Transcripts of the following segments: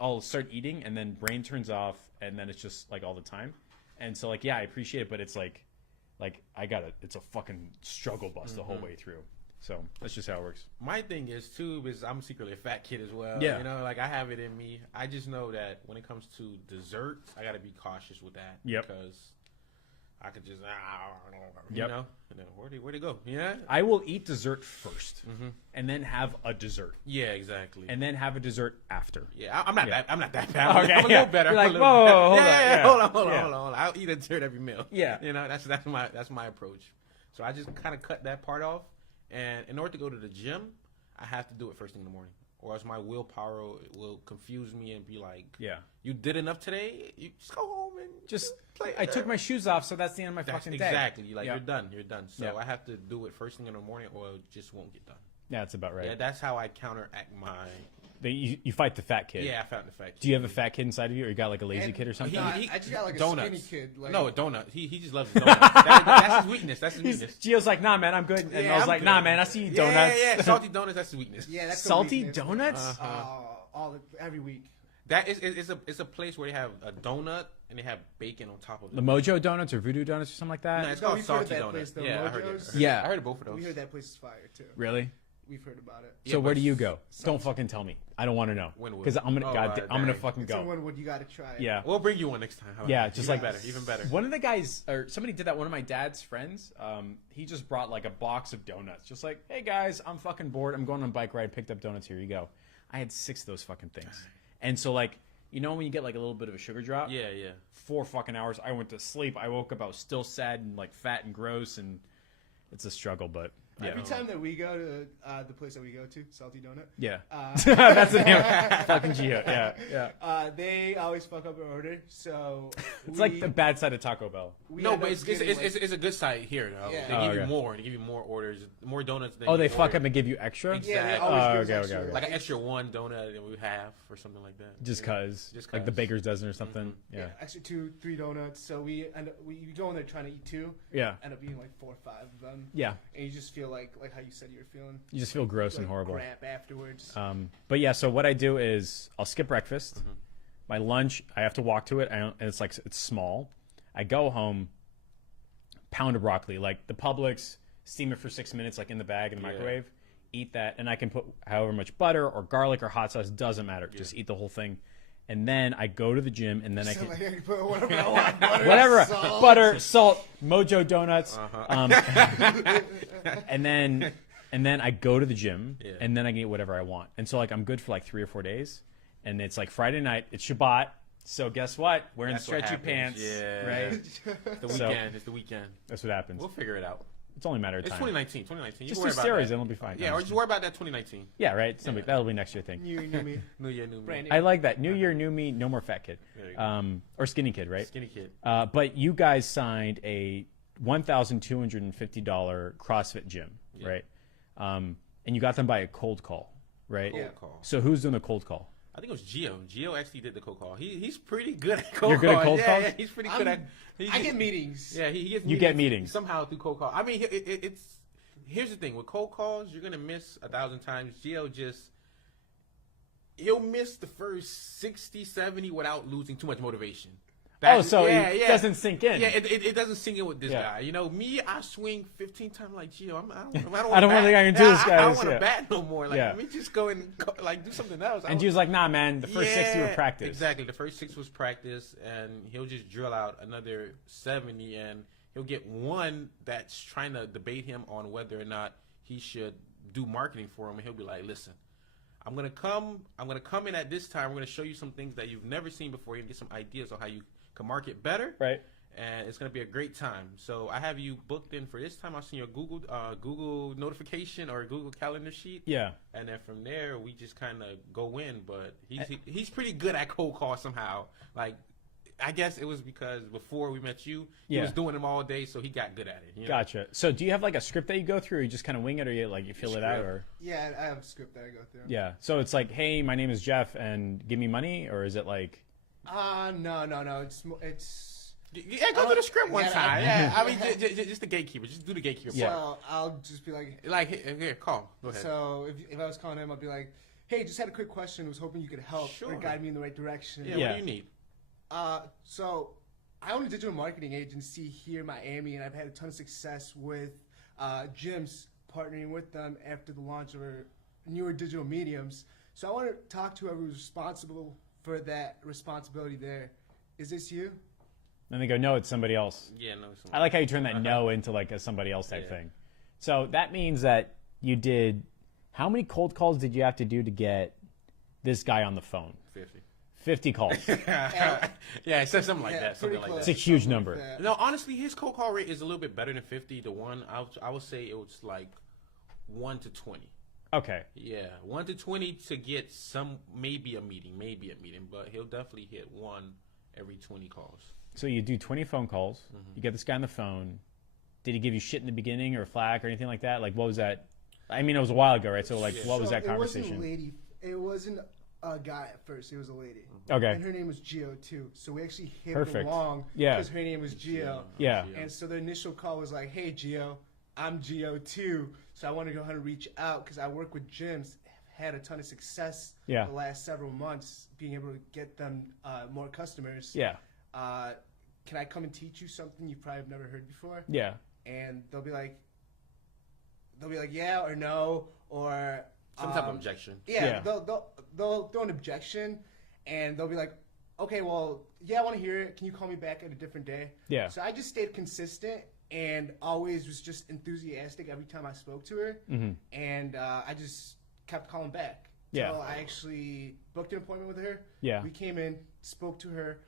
I'll start eating and then brain turns off and then it's just like all the time. And so like, yeah, I appreciate it, but it's like it's a fucking struggle bus the whole way through. So that's just how it works. My thing is too is I'm secretly a fat kid as well. Yeah. You know, like I have it in me. I just know that when it comes to desserts, I got to be cautious with that. Yep. Because I could just, you Yep. know, and then where'd it go? Yeah. I will eat dessert 1st and then have a dessert. Yeah, exactly. And then have a dessert after. Yeah, I'm not that. I'm not that bad. Okay, I'm a little better. You're like, I'm a whoa, little better. hold on. Yeah, Yeah. hold on. I'll eat a dessert every meal. Yeah. You know, that's my approach. So I just kind of cut that part off. And in order to go to the gym, I have to do it first thing in the morning, or else my willpower will confuse me and be like, Yeah. You did enough today. You just go home and Just play. I took my shoes off, so that's the end of my That's fucking day. exactly. Like Yeah. you're done. So Yeah. I have to do it first thing in the morning, or it just won't get done. Yeah, that's about right. Yeah, that's how I counteract my. You fight the fat kid. Yeah, I found the fact. Do you have a fat kid inside of you, or you got like a lazy kid or something? I just got like a skinny kid. Like, No, a donut. He just loves donuts. That's his weakness. That's his weakness. Gio's like, nah, man, I'm good. And Yeah, I was I'm like, good. nah, man, I see you donuts. Yeah, salty donuts. That's his weakness. yeah, that's the Salty weakness. donuts? Every week. That is it's a place where they have a donut and they have bacon on top of it. The Mojo Donuts or Voodoo Donuts or something like that? No, it's No, called we've heard of salty that donut. place, the Yeah, I heard Mojos. it. Yeah. I heard of both of those. We heard that place is fire too. Really? We've heard about it. So Yeah, where but do you go? Don't fucking tell me. I don't want to know. When would- Because I'm gonna, Oh, God, right, I'm gonna dang. fucking It's go. one what you got to try. Yeah. We'll bring you one next time. How about Yeah, that? just even like- better, even better. One of the guys, or somebody did that. One of my dad's friends, he just brought like a box of donuts. Just like, hey guys, I'm fucking bored. I'm going on a bike ride. Picked up donuts. Here you go. I had 6 of those fucking things. And so like, you know when you get like a little bit of a sugar drop? Yeah, yeah. 4 fucking hours. I went to sleep. I woke up. I was still sad and like fat and gross, and it's a struggle. But yeah, Every time that we go to the place that we go to, Salty Donut, yeah, that's the name. Fucking Geo. Yeah, yeah. they always fuck up our order. So It's like the bad side of Taco Bell. No, but it's a good site here though. Yeah. They Oh, give you okay. more. They give you more orders, more donuts. Than Oh, you they fuck order. up and give you extra? Exactly. Yeah, they Oh, always give okay, us extra. okay. Like an extra one donut that we have or something like that. Just cause. Just Like the 'cause. baker's dozen or something. yeah, extra 2, 3 donuts. So we go in there trying to eat 2. Yeah. End up eating like 4 or 5 of them. Yeah. And you just feel like how you said you were feeling. You just feel gross and like horrible. Cramp afterwards. But yeah, so what I do is I'll skip breakfast. Mm-hmm. My lunch, I have to walk to it. And it's like, it's small. I go home, pound of broccoli, like the Publix, steam it for 6 minutes, like in the bag in the Yeah. microwave. Eat that, and I can put however much butter or garlic or hot sauce, doesn't matter. Just eat the whole thing. And then I go to the gym, and then I can... Like, I can put whatever I want. Butter, Whatever, salt. butter, salt, Mojo Donuts, Uh-huh. and then I go to the gym, Yeah. and then I can eat whatever I want, and so like I'm good for like 3 or 4 days, and it's like Friday night, it's Shabbat, so guess what? Wearing That's what stretchy happens. pants, Yeah. right? It's the So- weekend. It's the weekend. That's what happens. We'll figure it out. It's only a matter of It's time. 2019. 2019. You Just can do worry about steroids, that. and it'll be fine. Yeah, or just worry about that 2019. Yeah, right. That'll be next year thing. New year, new me. New year, new me. Brand new. I like that. New year, new me, no more fat kid, There you go. or skinny kid, right? Skinny kid. But you guys signed a $1,250 CrossFit gym, right? And you got them by a cold call, right? Cold call. So who's doing the cold call? I think it was Geo. Geo actually did the cold call. He's pretty good at cold You're good at cold calls. calls? Yeah, he's pretty good at. I get meetings. Yeah, he gets. You get meetings. somehow through cold call. I mean, it's here's the thing with cold calls, you're gonna miss 1,000 times. Geo he'll miss the first 60, 70 without losing too much motivation. It doesn't sink in. Yeah, it doesn't sink in with this Yeah. guy. You know, me, I swing 15 times like Gio. I don't I don't think I can do this, I guys. don't want to Yeah. bat no more. Like, Yeah. let me just go and like do something else. And she was like, nah, man, the first 60 were Yeah, practice. Exactly. The first 6 was practice, and he'll just drill out another 70, and he'll get one that's trying to debate him on whether or not he should do marketing for him, and he'll be like, listen, I'm gonna come in at this time. We're gonna show you some things that you've never seen before. You're gonna get some ideas on how you can market better. Right. And it's gonna be a great time. So I have you booked in for this time. I'll send you a Google notification or a Google Calendar sheet. Yeah. And then from there, we just kind of go in. But he's pretty good at cold call somehow. Like, I guess it was because before we met you, he was doing them all day, so he got good at it. You know? Gotcha. So do you have like a script that you go through, or you just kind of wing it, or you feel it out, or? Yeah, I have a script that I go through. Yeah. So it's like, hey, my name is Jeff, and give me money, or is it like? No. It's Yeah, go through the script one time. Yeah, I mean, Yeah. just the gatekeeper. Just do the gatekeeper so part. I'll just be like, Like, here, call. Go ahead. so if I was calling him, I'd be like, Hey, just had a quick question. Was hoping you could help Sure. or guide me in the right direction. Yeah, Yeah. what do you need? So I own a digital marketing agency here in Miami, and I've had a ton of success with gyms, partnering with them after the launch of our newer digital mediums. So I want to talk to whoever was responsible for that responsibility there. Is this you? And they go, no, it's somebody else. Yeah, no. I like how you turn that no into like a somebody else type Yeah. thing. So that means that you did, how many cold calls did you have to do to get this guy on the phone? 50. 50 calls. Yeah, it says something like that. pretty Something like close. It's a huge Something number. like that. No, honestly, his cold call rate is a little bit better than 50 to 1. I would say it was like 1 to 20. Okay. Yeah, 1 to 20 to get maybe a meeting, but he'll definitely hit 1 every 20 calls. So you do 20 phone calls. You get this guy on the phone. Did he give you shit in the beginning or flack or anything like that? Like, what was that? I mean, it was a while ago, right? So, like, what was that It wasn't a conversation? lady. It wasn't a guy at first. It was a lady. Okay. And her name was Geo too. So we actually hit Perfect. along Yeah. because her name was Geo. Yeah. And so the initial call was like, "Hey Geo, I'm Geo too. So I want to go ahead and reach out because I work with gyms. Had a ton of success Yeah. the last several months, being able to get them more customers. Yeah. Can I come and teach you something you probably have never heard before?" Yeah. And they'll be like, yeah or no or Some type of objection. yeah, Yeah. they'll throw an objection, and they'll be like, "Okay, well, yeah, I want to hear it. Can you call me back at a different day?" Yeah. So I just stayed consistent and always was just enthusiastic every time I spoke to her, and I just kept calling back. Yeah. Till I actually booked an appointment with her. Yeah. We came in, spoke to her.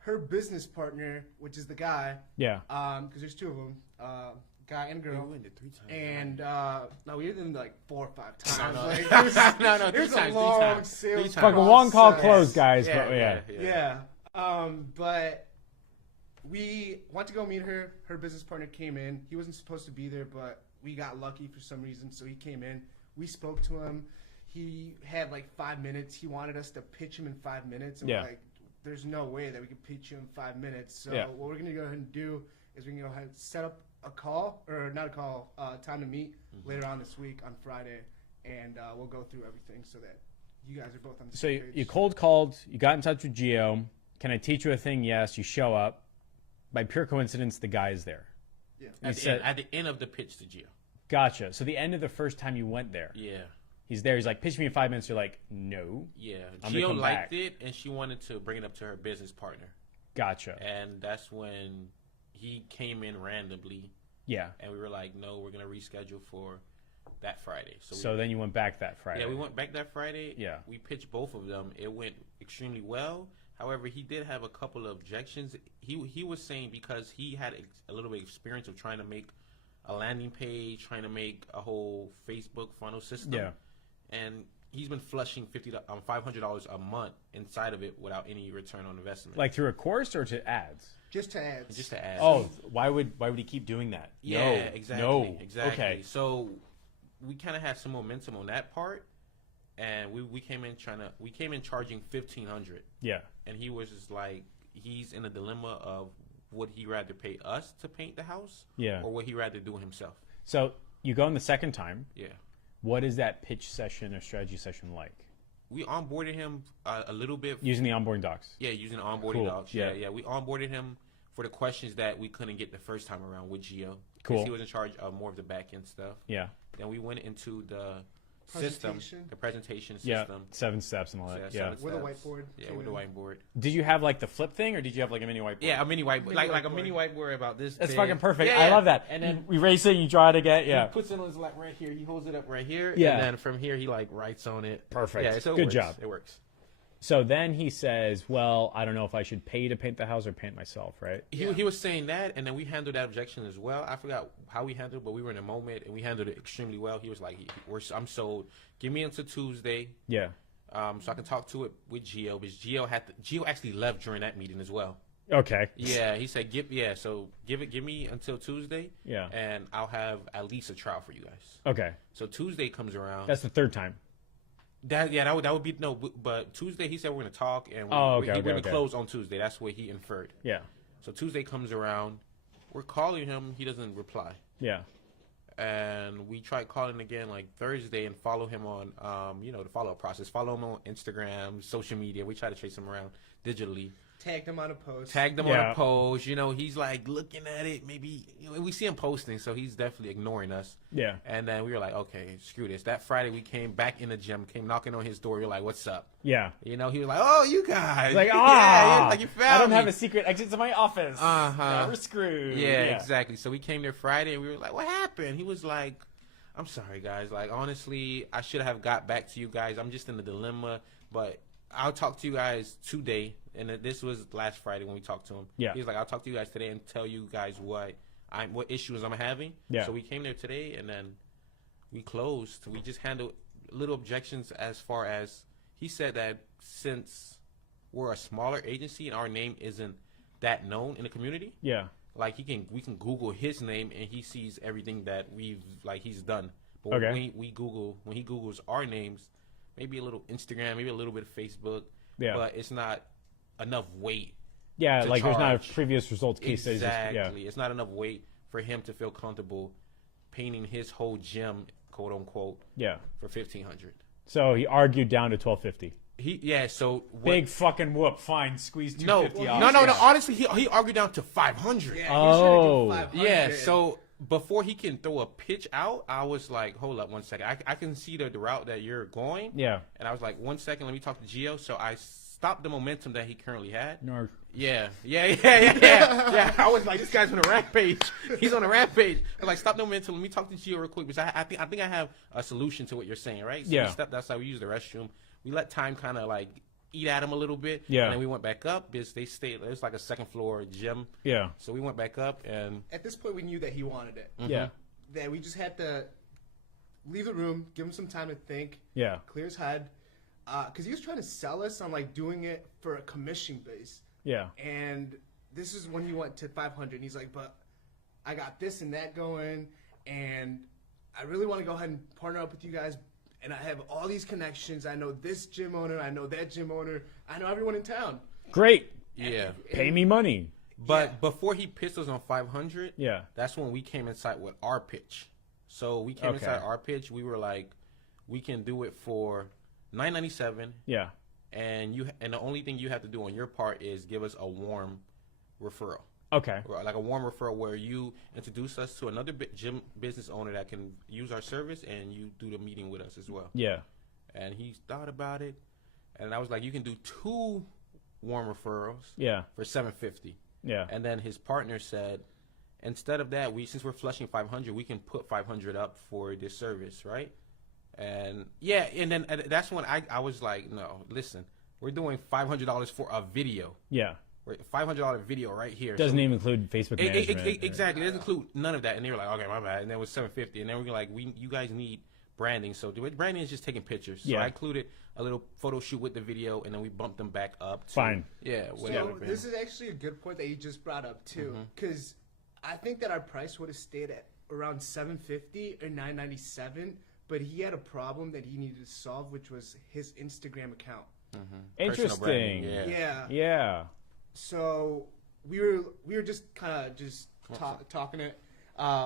Her business partner, which is the guy, Yeah. because there's two of them, guy and girl. We went to 3 times. And no, we did it like 4 or 5 times. No. Like, it was, No, it was 3 a times, long 3 times. sales 3 times. Fucking one call process. closed, guys. But yeah. Yeah. But we went to go meet her. Her business partner came in. He wasn't supposed to be there, but we got lucky for some reason, so he came in. We spoke to him. He had like 5 minutes. He wanted us to pitch him in 5 minutes. And Yeah. we're like, there's no way that we could pitch you in 5 minutes. So Yeah. what we're going to go ahead and do is we're going to go ahead and set up a call, or not a call, time to meet later on this week on Friday. And we'll go through everything so that you guys are both on the So same page. you cold called, you got in touch with Geo. Can I teach you a thing? Yes. You show up. By pure coincidence, the guy is there. Yeah. You At the, said, end, at the end of the pitch to Gio. gotcha. So the end of the first time you went there, Yeah. he's there. He's like, pitch me in 5 minutes. You're like, no. Yeah. I'm gonna Gio come liked back. it, and she wanted to bring it up to her business partner. Gotcha. And that's when he came in randomly, Yeah. and we were like, no, we're going to reschedule for that Friday. So then you went back that Friday. yeah, we went back that Friday. Yeah. We pitched both of them. It went extremely well. However, he did have a couple of objections. He was saying because he had a little bit of experience of trying to make a landing page, trying to make a whole Facebook funnel system. Yeah. And he's been flushing $500 a month inside of it without any return on investment. Like through a course or to ads? Just to add. Just to add. Oh, why would he keep doing that? Yeah, No. exactly. No. Exactly. Okay. So we kind of had some momentum on that part, and we came in charging $1,500, Yeah. and he was just like, he's in a dilemma of would he rather pay us to paint the house, Yeah. or would he rather do it himself? So you go in the second time. Yeah. What is that pitch session or strategy session like? We onboarded him a little bit. Using the onboarding docs. Yeah, using the onboarding Cool. docs. Yeah. Yeah. We onboarded him for the questions that we couldn't get the first time around with Gio. 'Cause Cool. He was in charge of more of the back end stuff. Yeah. Then we went into the Presentation. system, the presentation Yeah. system. 7 steps and all that. Yeah. seven With a steps. whiteboard. Yeah, came with a in. whiteboard. Did you have like the flip thing or did you have like a mini whiteboard? Yeah, a mini whiteboard, Mini like a whiteboard. mini whiteboard about this. That's big. fucking perfect. Yeah, I yeah. love that. And then we erase it, you draw it again. Yeah. he puts it on his lap right here. He holds it up right here. Yeah. And then from here, he like writes on it. Perfect. Yeah, so it Good works. job. It works. So then he says, well, I don't know if I should pay to paint the house or paint myself, right? He was saying that, and then we handled that objection as well. I forgot how we handled it, but we were in a moment, and we handled it extremely well. He was like, I'm sold. Give me until Tuesday. Yeah. So I can talk to it with Gio, because Gio actually left during that meeting as well. Okay. Yeah, he said, give me until Tuesday. Yeah. And I'll have at least a trial for you guys. Okay. So Tuesday comes around. That's the third time. That would be no, but Tuesday he said we're gonna talk, and Oh, we're okay, gonna okay. close on Tuesday. That's what he inferred. Yeah. So Tuesday comes around, we're calling him, he doesn't reply. Yeah. and we tried calling again like Thursday and follow him on, the follow-up process. Follow him on Instagram, social media. We try to chase him around digitally. Tagged him on a post. On a post. He's like looking at it. Maybe we see him posting, so he's definitely ignoring us. Yeah. And then we were like, okay, screw this. That Friday we came back in the gym, came knocking on his door. We were like, what's up? Yeah. He was like, oh, you guys. Like, like you found I don't me. have a secret exit to my office. Uh-huh. We're screwed. Yeah, exactly. So we came there Friday, and we were like, what happened? He was like, I'm sorry, guys. Like, honestly, I should have got back to you guys. I'm just in a dilemma, but I'll talk to you guys today. And this was last Friday when we talked to him. Yeah. He was like, I'll talk to you guys today and tell you guys what issues I'm having. Yeah. So we came there today, and then we closed. We just handled little objections as far as he said that since we're a smaller agency and our name isn't that known in the community. Yeah. Like we can Google his name and he sees everything that he's done. But Okay. when he Googles our names, maybe a little Instagram, maybe a little bit of Facebook. Yeah. But it's not enough weight. Yeah, to like there's not a charge. previous results case studies. Exactly. It's not enough weight for him to feel comfortable painting his whole gym, quote unquote, Yeah. for $1,500. So he argued down to $1,250. So Big fucking whoop. Fine. Squeeze $250 off. No. Honestly, he argued down to $500. Yeah, Oh. he should do 500. Yeah, so before he can throw a pitch out, I was like, hold up 1 second. I can see the route that you're going. Yeah. And I was like, 1 second, let me talk to Geo. So I stopped the momentum that he currently had. No. Yeah. I was like, this guy's on a rampage. He's on a rampage. I was like, stop the momentum. Let me talk to Geo real quick because I think I have a solution to what you're saying, right? So Yeah. we stepped outside. We used the restroom. We let time kind of like eat at him a little bit. Yeah. And then we went back up because they stayed. It was like a second floor gym. Yeah. So we went back up and At this point, we knew that he wanted it. Yeah. That we just had to leave the room, give him some time to think, Yeah. clear his head. Because he was trying to sell us on like doing it for a commission base. Yeah. And this is when he went to 500. And he's like, but I got this and that going. And I really want to go ahead and partner up with you guys. And I have all these connections. I know this gym owner. I know that gym owner. I know everyone in town. Great. yeah. Pay me money. But before he pissed us on 500, Yeah. that's when we came inside with our pitch. So we came Okay. inside our pitch. We were like, we can do it for $997, Yeah. and the only thing you have to do on your part is give us a warm referral. Okay. Like a warm referral where you introduce us to another gym business owner that can use our service, and you do the meeting with us as well. Yeah. And he thought about it, and I was like, you can do 2 warm referrals Yeah. for $750. Yeah. And then his partner said, instead of that, since we're flushing 500, we can put 500 up for this service, right? And then that's when I was like, no, listen, we're doing $500 for a video. Yeah. $500 video right here. Doesn't even include Facebook management. Exactly. It doesn't include none of that. And they were like, okay, my bad. And then it was $750. And then we were like, you guys need branding. So branding is just taking pictures. So Yeah. I included a little photo shoot with the video, and then we bumped them back up. Fine. Yeah. So this is actually a good point that you just brought up too, because I think that our price would have stayed at around $750 or $997, but he had a problem that he needed to solve, which was his Instagram account. Interesting. branding, Yeah. Yeah. So we were just kind of talking it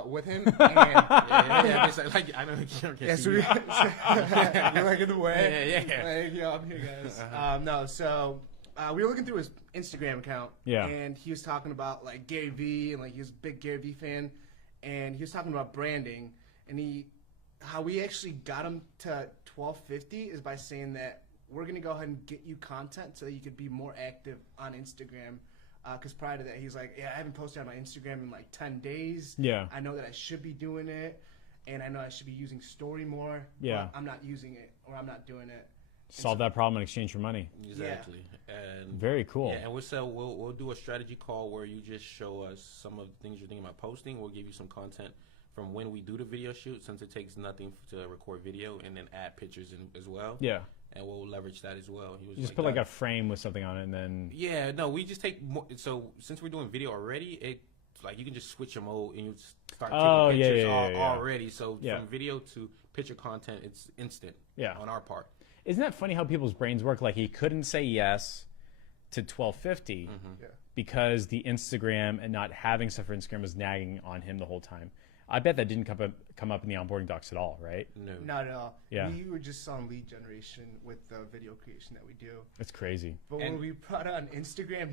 with him. And, It's like, I know you can't yeah, see so me. you're like in the way. Yeah. Like, yo, I'm here, guys. No, so we were looking through his Instagram account. Yeah. And he was talking about like Gary Vee, and like he was a big Gary Vee fan, and he was talking about branding, and how we actually got him to $1,250 is by saying that we're gonna go ahead and get you content so that you could be more active on Instagram. Because prior to that, he's like, yeah, I haven't posted on my Instagram in like 10 days. Yeah. I know that I should be doing it, and I know I should be using Story more. Yeah. But I'm not using it, or I'm not doing it. Solve that problem in exchange for money. Exactly. And Very cool. Yeah, and we'll do a strategy call where you just show us some of the things you're thinking about posting. We'll give you some content from when we do the video shoot, since it takes nothing to record video, and then add pictures as well. Yeah. And we'll leverage that as well. He was You just put like a frame with something on it, and then Yeah, no, we just take more. So since we're doing video already, like you can just switch your mode and you start taking pictures already. So from video to picture content, it's instant. Yeah. On our part. Isn't that funny how people's brains work? Like he couldn't say yes to $1,250 Yeah. because the Instagram and not having stuff for Instagram was nagging on him the whole time. I bet that didn't come up in the onboarding docs at all, right? No. Not at all. Yeah. We were just on lead generation with the video creation that we do. It's crazy. But And- when we brought it on Instagram,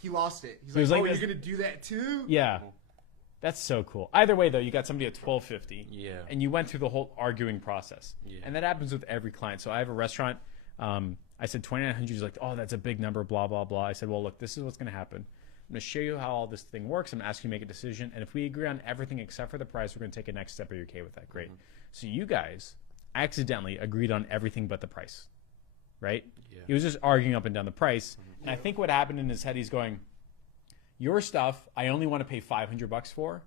he lost it. He's He was like, like "Oh, this- you're gonna do that too?" Yeah. That's so cool. Either way, though, you got somebody at $12.50. Yeah. And you went through the whole arguing process. Yeah. And that happens with every client. So I have a restaurant. I said 2,900. He's like, oh, that's a big number, blah, blah, blah. I said, well, look, this is what's going to happen. I'm going to show you how all this thing works. I'm going to ask you to make a decision. And if we agree on everything except for the price, we're going to take a next step. Are you okay with that? Great. So you guys accidentally agreed on everything but the price, right? Yeah. He was just arguing up and down the price. And I think what happened in his head, he's going, your stuff, I only want to pay $500 for,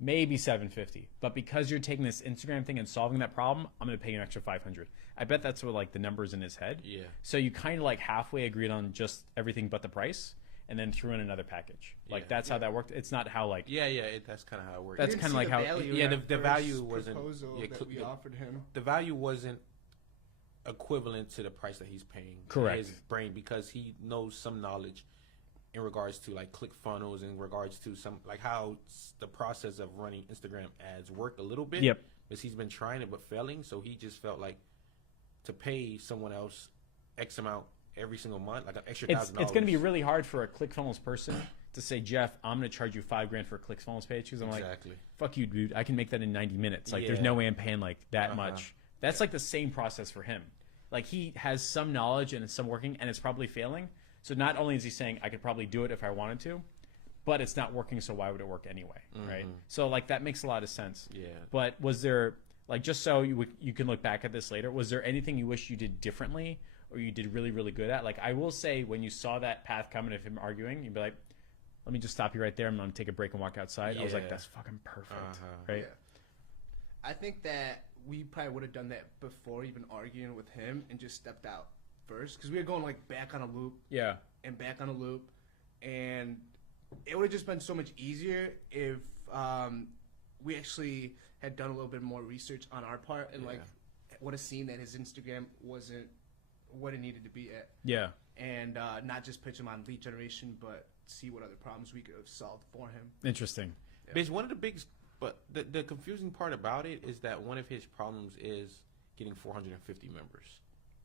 maybe $750. But because you're taking this Instagram thing and solving that problem, I'm going to pay you an extra $500. I bet that's what like the numbers in his head. Yeah. So you kind of like halfway agreed on just everything but the price, and then threw in another package. Like Yeah. that's how that worked. It's not how like Yeah, that's kind of how it works. That's We didn't kinda see like the how- value yeah, in the- our the first value wasn't- proposal yeah, that we offered him. The value wasn't equivalent to the price that he's paying. Correct. In his brain, because he knows some knowledge in regards to like click funnels, in regards to some like how the process of running Instagram ads work a little bit. Yep. Because he's been trying it but failing, so he just felt like to pay someone else X amount every single month, like an extra $1,000. it's going to be really hard for a ClickFunnels person to say, Jeff, I'm going to charge you $5,000 for a ClickFunnels page, because I'm like, exactly. fuck you, dude. I can make that in 90 minutes. Like, there's Yeah. no way I'm paying like that Uh-huh. much. That's like the same process for him. Like, he has some knowledge and it's some working, and it's probably failing. So not only is he saying I could probably do it if I wanted to, but it's not working, so why would it work anyway, right? So like that makes a lot of sense. Yeah. But was there, like, just so you can look back at this later, was there anything you wish you did differently or you did really, really good at? Like, I will say, when you saw that path coming of him arguing, you'd be like, let me just stop you right there. I'm going to take a break and walk outside. I was like, Yeah. that's fucking perfect, Uh-huh. right? Yeah. I think that we probably would have done that before even arguing with him and just stepped out first, because we were going like back on a loop Yeah. and back on a loop, and it would have just been so much easier if we actually had done a little bit more research on our part and like would have seen that his Instagram wasn't what it needed to be at, Yeah. and not just pitch him on lead generation, but see what other problems we could have solved for him. Interesting. Because one of the big, but the confusing part about it is that one of his problems is getting 450 members.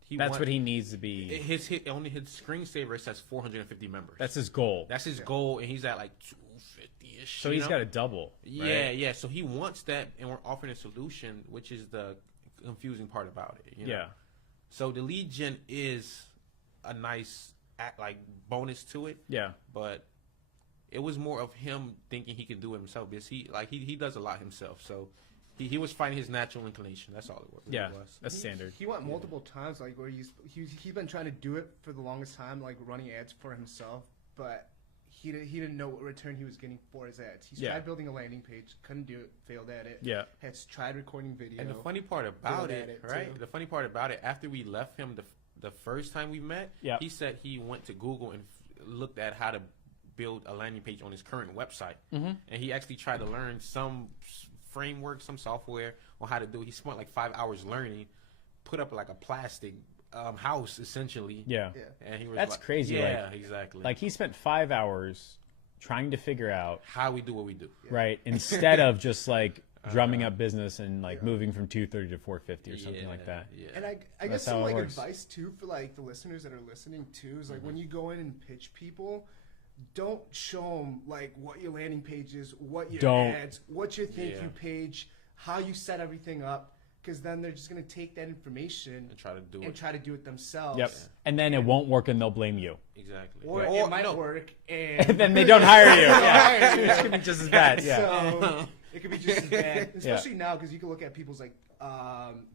That's what he needs to be. His screensaver says 450 members. That's his goal. That's his goal, and he's at like 250-ish. So he's got a double. Yeah, right? yeah. So he wants that, and we're offering a solution, which is the confusing part about it. You know? Yeah. So the lead gen is a nice bonus to it. Yeah. But it was more of him thinking he could do it himself, because he does a lot himself. So he was finding his natural inclination. That's all it was. Yeah. was. That's standard. He went multiple times, like where he's been trying to do it for the longest time, like running ads for himself, but he didn't know what return he was getting for his ads. He tried building a landing page, couldn't do it, failed at it. Yeah. Has tried recording video. And the funny part about Good at it, it, right? too. The funny part about it, after we left him the first time we met, Yeah. he said he went to Google and looked at how to build a landing page on his current website, and he actually tried to learn some framework, some software on how to do it. He spent like 5 hours learning, put up like a plastic house essentially. Yeah. And he was That's like, crazy, Yeah, like- exactly. Like, he spent 5 hours trying to figure out, how we do what we do. right, instead of just like drumming up business and like moving from 230 to 450 or something like that. Yeah. And I That's guess how some it like works. advice too for like the listeners that are listening too is like when you go in and pitch people, don't show them like what your landing page is, what your Don't. ads, what your thank Yeah. you page, how you set everything up, because then they're just gonna take that information And try to do and it. try to do it themselves. Yep. And then it won't work and they'll blame you. Exactly. Or Yeah. it might no, work And and then they don't hire you. hire Yeah. you. It could be just as bad. Yeah. So it could be just as bad, especially now because you can look at people's like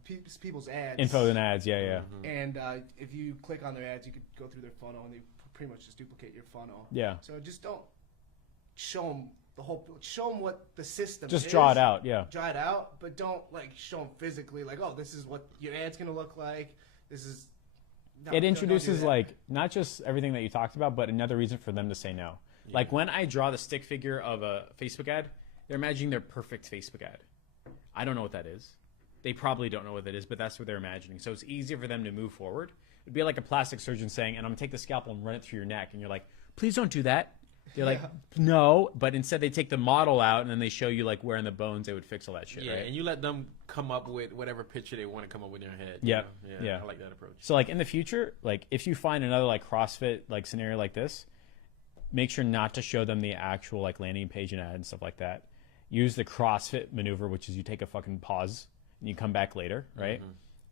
people's ads, Info and ads. Yeah. Yeah. and if you click on their ads, you could go through their funnel and they pretty much just duplicate your funnel. Yeah. So just don't show them show them what the system Just is. draw it out. Yeah. Draw it out, but don't like show them physically. Like, oh, this is what your ad's gonna look like. This is. No, It don't do introduces that. like not just everything that you talked about, but another reason for them to say no. Like when I draw the stick figure of a Facebook ad, they're imagining their perfect Facebook ad. I don't know what that is. They probably don't know what that is, but that's what they're imagining. So it's easier for them to move forward. It'd be like a plastic surgeon saying, and I'm gonna take the scalpel and run it through your neck, and you're like, please don't do that. They're like, no, but instead they take the model out and then they show you like where in the bones they would fix all that shit, Yeah, right? and you let them come up with whatever picture they want to come up with in their head. Yep. You know? Yeah. I like that approach. So like in the future, like if you find another like CrossFit like scenario like this, make sure not to show them the actual like landing page and ad and stuff like that. Use the CrossFit maneuver, which is you take a fucking pause and you come back later, right?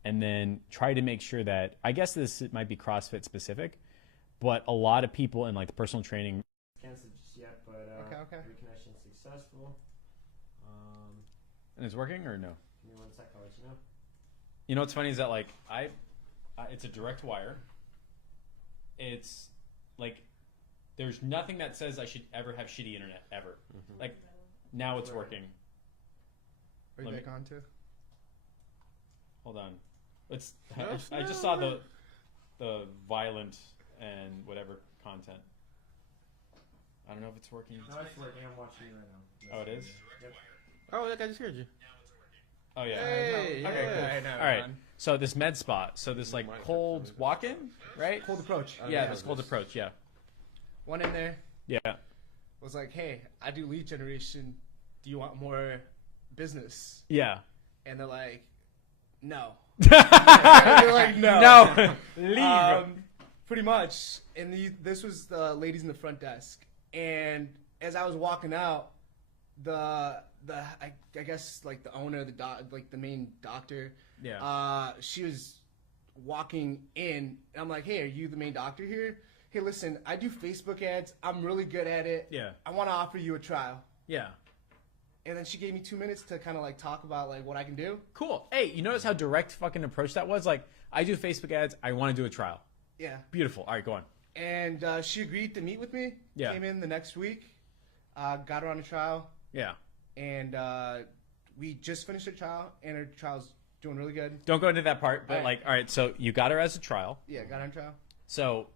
And then try to make sure that, I guess this might be CrossFit specific, but a lot of people in like the personal training. Cancelled just yet, but Okay. reconnection successful. And it's working or no? Give me 1 sec, I'll let you know. You know what's funny is that like it's a direct wire. It's like there's nothing that says I should ever have shitty internet ever. Like now it's working. Are you Let me- back on too? Hold on. It's No, I just saw the violent and whatever content. I don't know if it's working. No, it's working. I'm watching you right now. Oh, it is? Yep. Oh, look, I just heard you. Oh yeah. Hey, Okay, cool. yeah. All right. So this med spot. So this like Might- cold walk-in, right? Cold approach. Yeah, this cold approach. Yeah. One in there Yeah. was like, hey, I do lead generation. Do you want more business? Yeah. And they're like, no. They're like, no. Leave. Pretty much. And this was the ladies in the front desk. And as I was walking out, I guess like the owner, like the main doctor, Yeah. she was walking in. And I'm like, hey, are you the main doctor here? Hey, listen, I do Facebook ads. I'm really good at it. Yeah. I want to offer you a trial. Yeah. And then she gave me 2 minutes to kind of like talk about like what I can do. Cool. Hey, you notice how direct fucking approach that was? Like, I do Facebook ads. I want to do a trial. Yeah. Beautiful. All right, go on. And she agreed to meet with me. Yeah. Came in the next week. Got her on a trial. Yeah. And we just finished her trial. And her trial's doing really good. Don't go into that part, but All right. like, all right, so you got her as a trial. Yeah, got her on trial. So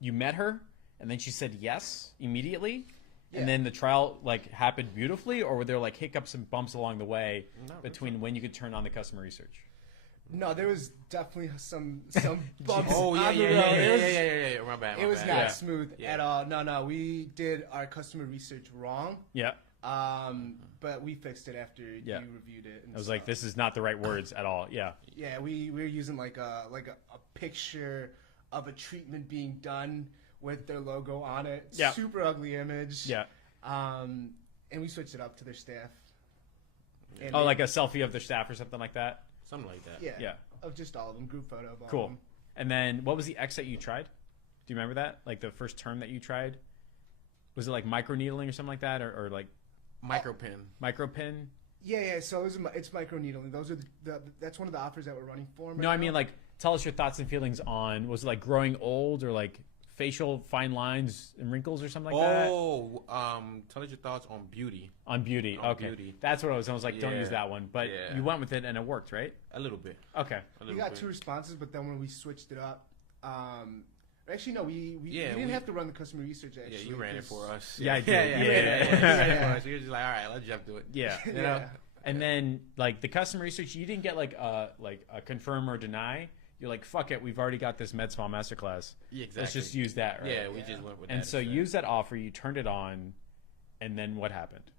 you met her, and then she said yes immediately. Yeah. And then the trial like happened beautifully, or were there like hiccups and bumps along the way Not between when you could turn on the customer research? No, there was definitely some bumps. Oh, yeah, on the yeah, road. yeah, It was- yeah. My bad. It was not Yeah. smooth Yeah. at all. No, we did our customer research wrong. Yeah. But we fixed it after Yeah. you reviewed it. And I was like, stuff. this is not the right words at all. Yeah. Yeah, we were using like a picture of a treatment being done with their logo on it. Yeah. Super ugly image. Yeah. And we switched it up to their staff. And Oh, they- like a selfie of their staff or something like that? Something like that. yeah, Yeah. of just all of them, group photo of all Cool. of them. And then what was the X that you tried? Do you remember that? Like the first term that you tried? Was it like microneedling or something like that? Or like Micropin. micropin? Yeah. So it's microneedling. Those are that's one of the offers that we're running for. Right No, I now. mean like tell us your thoughts and feelings on, was it like growing old or like facial fine lines and wrinkles or something like that? Oh, tell us your thoughts on beauty. On beauty. On Okay. beauty. That's what I was like, don't Yeah. use that one. But Yeah. you went with it and it worked, right? A little bit. Okay. A we little got bit. 2 responses, but then when we switched it up, actually no, we Yeah, didn't we- have to run the customer research. Actually, Yeah, you ran it 'cause- for us. Yeah, I did. Yeah. Yeah. You ran it for us. You're just like, all right, let's jump to it. Yeah. Yeah. You know? And then like the customer research, you didn't get like a confirm or deny. You're like, fuck it, we've already got this med spa masterclass. Yeah, exactly. Let's just use that, right? Yeah, we just went with that. And so instead. use that offer, you turned it on, and then what happened?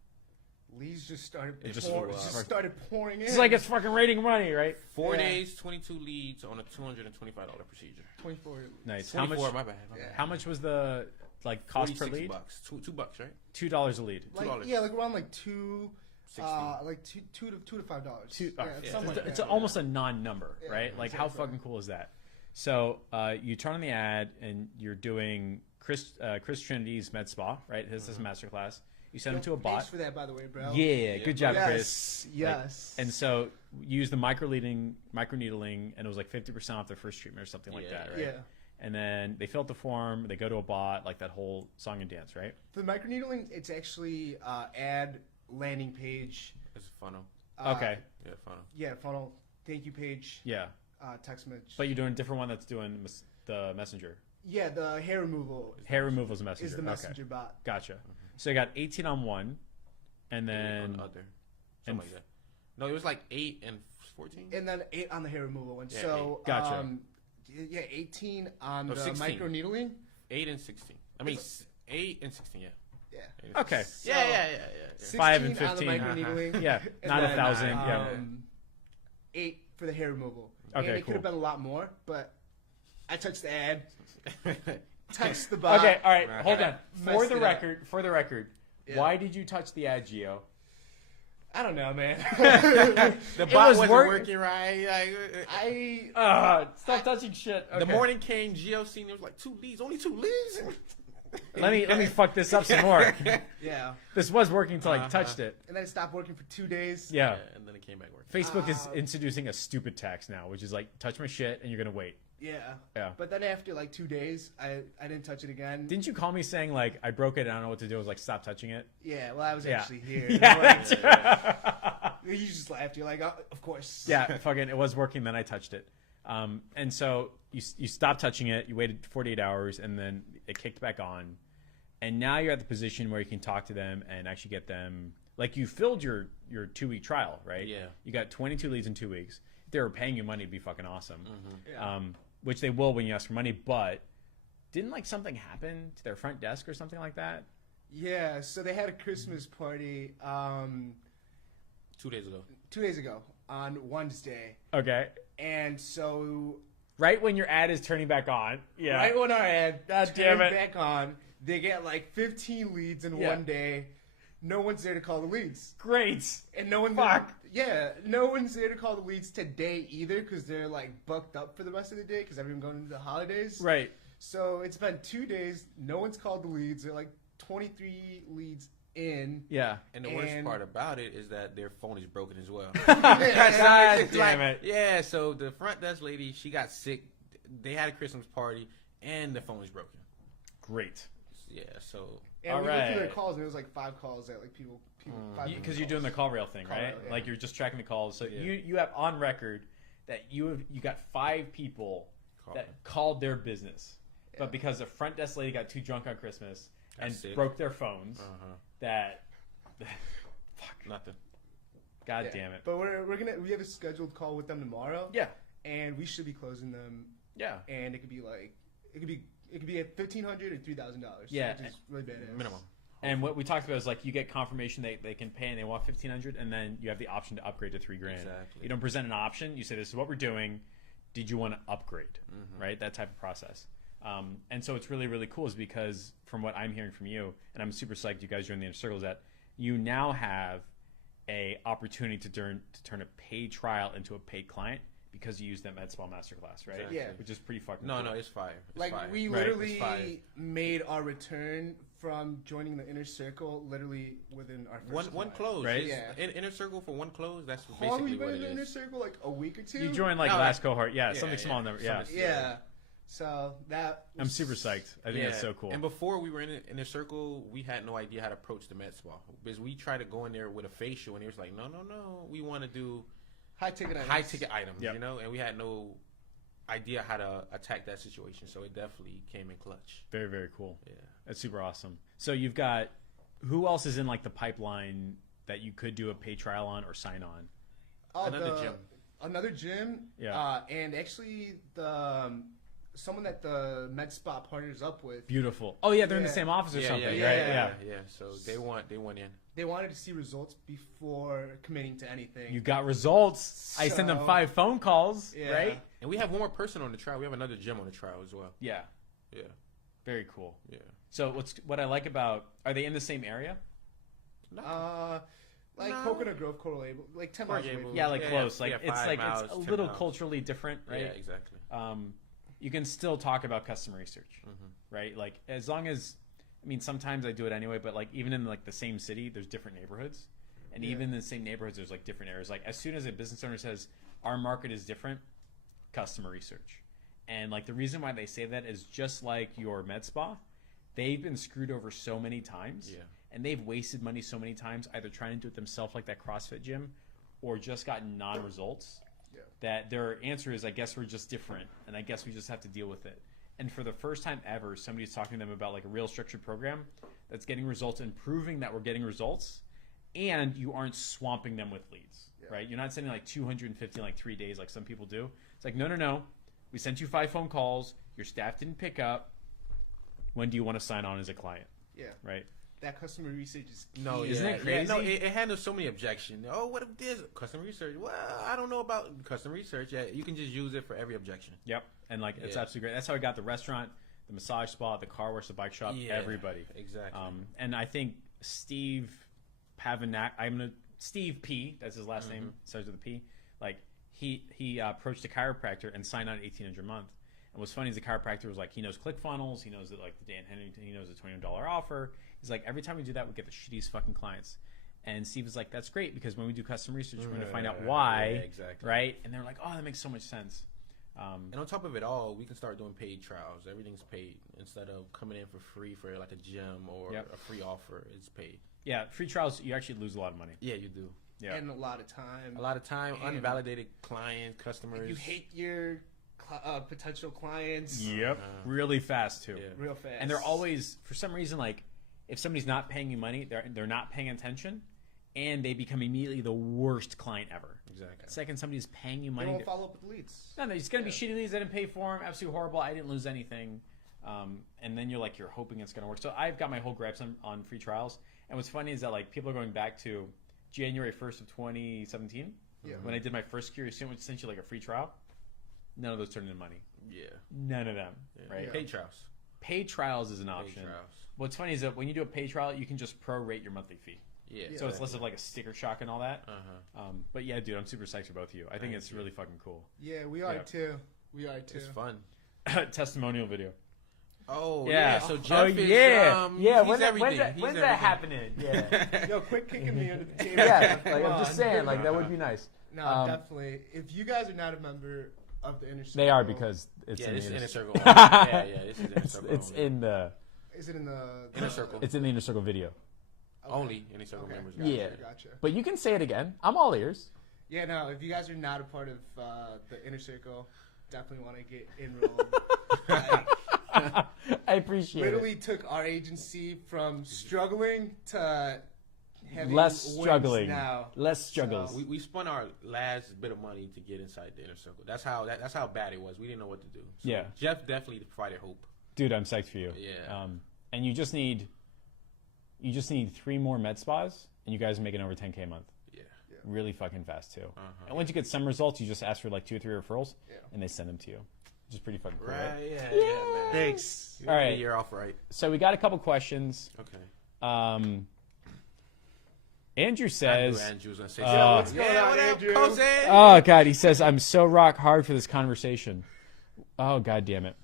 Leads just started It just pour, flew just up. started pouring in. It's like it's fucking rating money, right? 4 Yeah. days, 22 leads on a $225 procedure. 24. Nice. 24, my bad. My Yeah. bad. How much was the like cost per 46 lead? bucks. $2, right? $2 a lead. Like, $2. yeah, like around like two, 60. like two to $5. Two, yeah, yeah, something it's like it's that. almost a non-number, Yeah, right? Like how exactly. fucking cool is that? So you turn on the ad and you're doing Chris Trinity's med spa, right? His this masterclass. You send him to a bot. Thanks for that, by the way, bro. Yeah, good job, Yes, Chris. yes. And so use the microneedling, and it was like 50% off their first treatment or something like that, right? Yeah. And then they fill out the form, they go to a bot, like that whole song and dance, right? For the microneedling, it's actually ad landing page. It's a funnel. Okay. Yeah, funnel. Yeah, funnel. Thank you page. Yeah. Text message. But you're doing a different one that's doing the messenger. yeah, the hair removal Hair removal is a messenger. is the Okay. messenger bot. Gotcha. So you got 18 on one, and then on other. and Something like that. No, it was like 8 and 14. And then 8 on the hair removal one. Yeah, So, 8. Gotcha. yeah, 18 on No, the 16. microneedling. 8 and 16. I mean, 8 and 16, yeah. Yeah. Okay. So, Yeah. 5 and 16 on the 15. microneedling. Yeah, and not then, 1,000. Yeah. 8 for the hair removal. Okay, and it cool. could have been a lot more, but I touched the ad, touched the bot. Okay, all right, Right. hold on. For Messed the it up. record, Yeah. why did you touch the ad, Geo? I don't know, man. The bot was wasn't working right. Stop touching shit. The morning came, Geo seen there was like 2 leads, only 2 leads. Let me fuck this up some more. Yeah. This was working until I touched it. And then it stopped working for 2 days. Yeah. And then it came back working. Facebook is introducing a stupid tax now, which is like, touch my shit and you're gonna wait. Yeah. Yeah. But then after like 2 days, I didn't touch it again. Didn't you call me saying like I broke it and I don't know what to do? I was like, stop touching it. Yeah, well, I was Yeah. actually here. Yeah, that's You just laughed. You're like, oh, of course. yeah, fucking, it was working. Then I touched it, and so you stopped touching it. You waited 48 hours, and then it kicked back on, and now you're at the position where you can talk to them and actually get them. Like you filled your 2-week trial, right? Yeah. You got 22 leads in 2 weeks. If they were paying you money, it'd be fucking awesome. Yeah. Which they will when you ask for money, but didn't like something happen to their front desk or something like that? Yeah, so they had a Christmas party 2 days ago. 2 days ago on Wednesday. Okay. And so Right when your ad is turning back on. Yeah. right when our ad God damn turned it. back on, they get like 15 leads in Yeah. one day. No one's there to call the leads. Great. And no one Fuck. Yeah, no one's there to call the leads today either because they're like booked up for the rest of the day because everyone's going into the holidays. Right. So it's been 2 days. No one's called the leads. They're like 23 leads in. Yeah. And the worst And- part about it is that their phone is broken as well. God It's damn it. Yeah, so the front desk lady, she got sick. They had a Christmas party, and the phone is broken. Great. Yeah, so And All we looked through their right. calls, and it was like 5 calls that like people. Because you're doing the call rail thing, Call right? rail, yeah. Like you're just tracking the calls. So Yeah. you have on record that you got 5 people that called their business, Yeah. but because the front desk lady got too drunk on Christmas and That's it. broke their phones, that nothing. God Yeah. damn it. But we have a scheduled call with them tomorrow. Yeah. And we should be closing them, Yeah. and it could be at $1,500 or $3,000. Yeah. Which is really badass. Minimum. And what we talked about is like you get confirmation they can pay and they want $1,500, and then you have the option to upgrade to $3,000. Exactly. You don't present an option. You say this is what we're doing. Did you want to upgrade? Right, that type of process. And so it's really really cool is because from what I'm hearing from you, and I'm super psyched you guys are in the inner circle, is that you now have a opportunity to turn a paid trial into a paid client because you used that Med Spa Masterclass, right? Exactly. Yeah. Which is pretty fucking No, cool. no, it's fire. It's Like fire. we Right. It's fire. literally made our return from joining the inner circle literally within our first one client. close, Right? It's- Inner circle for one close. That's How long have basically you been what in it the inner is. circle? Like a week or two? You joined like No, last cohort, yeah, yeah, something small yeah. number, yeah. Something- Yeah. So that I'm was- super psyched. I think that's so cool. And before we were in a circle, we had no idea how to approach the med spa because we tried to go in there with a facial, and he was like, "No, we want to do high ticket items. high ticket items," Yep. you know, and we had no idea how to attack that situation, so it definitely came in clutch. Very very cool. Yeah. That's super awesome. So you've got who else is in like the pipeline that you could do a pay trial on or sign on? Oh, Another gym. Another gym. Yeah. And actually someone that the med spa partners up with. Beautiful. Oh yeah, they're in the Yeah. same office or Yeah, something, yeah, right? yeah, Yeah. yeah. So they went in. They wanted to see results before committing to anything. You got results. I sent them So- 5 phone calls, Yeah. right? And we have one more person on the trial. We have another gym on the trial as well. Yeah. Yeah, Very cool. yeah. So what I like about are they in the same area? Like No. Coconut Grove, Coral Gable, like 10 miles away. Coral from Gable. Yeah, like Yeah, close. yeah, Like yeah, it's 5 like miles, it's a 10 little miles. culturally different, right? Yeah, exactly. You can still talk about customer research, right? Like as long as, I mean, sometimes I do it anyway, but like even in like the same city, there's different neighborhoods, and Yeah. even in the same neighborhoods, there's like different areas. Like as soon as a business owner says our market is different, customer research, and like the reason why they say that is just like your med spa, they've been screwed over so many times, Yeah. and they've wasted money so many times either trying to do it themselves like that CrossFit gym, or just gotten non-results. Yeah. That their answer is, I guess we're just different, and I guess we just have to deal with it. And for the first time ever, somebody's talking to them about like a real structured program that's getting results and proving that we're getting results, and you aren't swamping them with leads, right? You're not sending like 250 in like 3 days like some people do. It's like, no. We sent you 5 phone calls. Your staff didn't pick up. When do you want to sign on as a client? Yeah. right? That customer research is key. No, Isn't it Yeah, no, crazy? it handles so many objections. Oh, what if this customer research? Well, I don't know about custom research. Yeah, you can just use it for every objection. Yep. And like it's Yeah. absolutely great. That's how I got the restaurant, the massage spa, the car wash, the bike shop, Yeah, everybody. exactly. And I think Steve Steve P. That's his last name. Starts with a P. Like he approached a chiropractor and signed on $1,800 a month. And what's funny is the chiropractor was like, he knows ClickFunnels, he knows that like the Dan Henry, he knows the $20 offer. He's like, every time we do that, we get the shittiest fucking clients. And Steve was like, that's great because when we do custom research, we're going to find out why, Yeah, exactly. right? And they're like, oh, that makes so much sense. And on top of it all, we can start doing paid trials. Everything's paid instead of coming in for free for like a gym or Yep. a free offer. It's paid. Yeah, free trials, you actually lose a lot of money. Yeah, you do. Yeah. And a lot of time. A lot of time, And- unvalidated client customers. You hate your potential clients Yep. Really fast too. Yeah. real fast. And they're always, for some reason, like if somebody's not paying you money, they're not paying attention, and they become immediately the worst client ever. Exactly. Second, somebody's paying you They money. won't follow up with leads. No, it's gonna be shitty leads. I didn't pay for them. Absolutely horrible. I didn't lose anything. And then you're hoping it's gonna work. So I've got my whole gripes on free trials. And what's funny is that like people are going back to January 1st of 2017 Yeah. when I did my first Curious Student, which is essentially like a free trial. None of those turned into money. Yeah. None of them. Yeah. Right. Paid trials. Paid trials is an Paid option. trials. What's funny is that when you do a paid trial, you can just prorate your monthly fee. Yeah. So it's less of like a sticker shock and all that. Uh-huh. But yeah, dude, I'm super psyched for both of you. I think Thank it's you. really fucking cool. Yeah, we are Yeah. too. We are too. It's fun. Testimonial video. Oh, Yeah. yeah. So Jeff is, yeah. he's When's everything. that, He's when's everything. that happening? Yeah. Yo, quit kicking me under the table. yeah. Come Like I'm on. just saying, like that would be nice. No, Um, definitely. If you guys are not a member of the Inner Circle, They are because it's Yeah, in this the is inner inner circle. circle. Yeah, this is inner It's, circle. it's only. in the Is it in the Inner Circle. it's in the inner circle video. Okay. Only inner circle Okay. members. Gotcha, Yeah. Gotcha. But you can say it again. I'm all ears. Yeah, no. If you guys are not a part of the Inner Circle, definitely want to get enrolled. Like, I appreciate literally took our agency from struggling to it. having Less wins struggling. now. Less struggles. So- We spent our last bit of money to get inside the inner circle. That's how bad it was. We didn't know what to do. So Yeah. Jeff definitely provided hope. Dude, I'm psyched for you. Yeah. And you just need 3 more med spas, and you guys are making over 10K a month. Yeah. Really fucking fast too. Uh-huh. And once you get some results, you just ask for like 2 or 3 referrals, Yeah. and they send them to you, which is pretty fucking cool. Right? Right. Yeah. Man. Thanks. You All did right. You're off right. So we got a couple questions. Okay. Andrew I says, knew Andrew was gonna say Yeah, something. what's going on, what up, Andrew? Jose? "Oh God," he says, "I'm so rock hard for this conversation." Oh God damn it.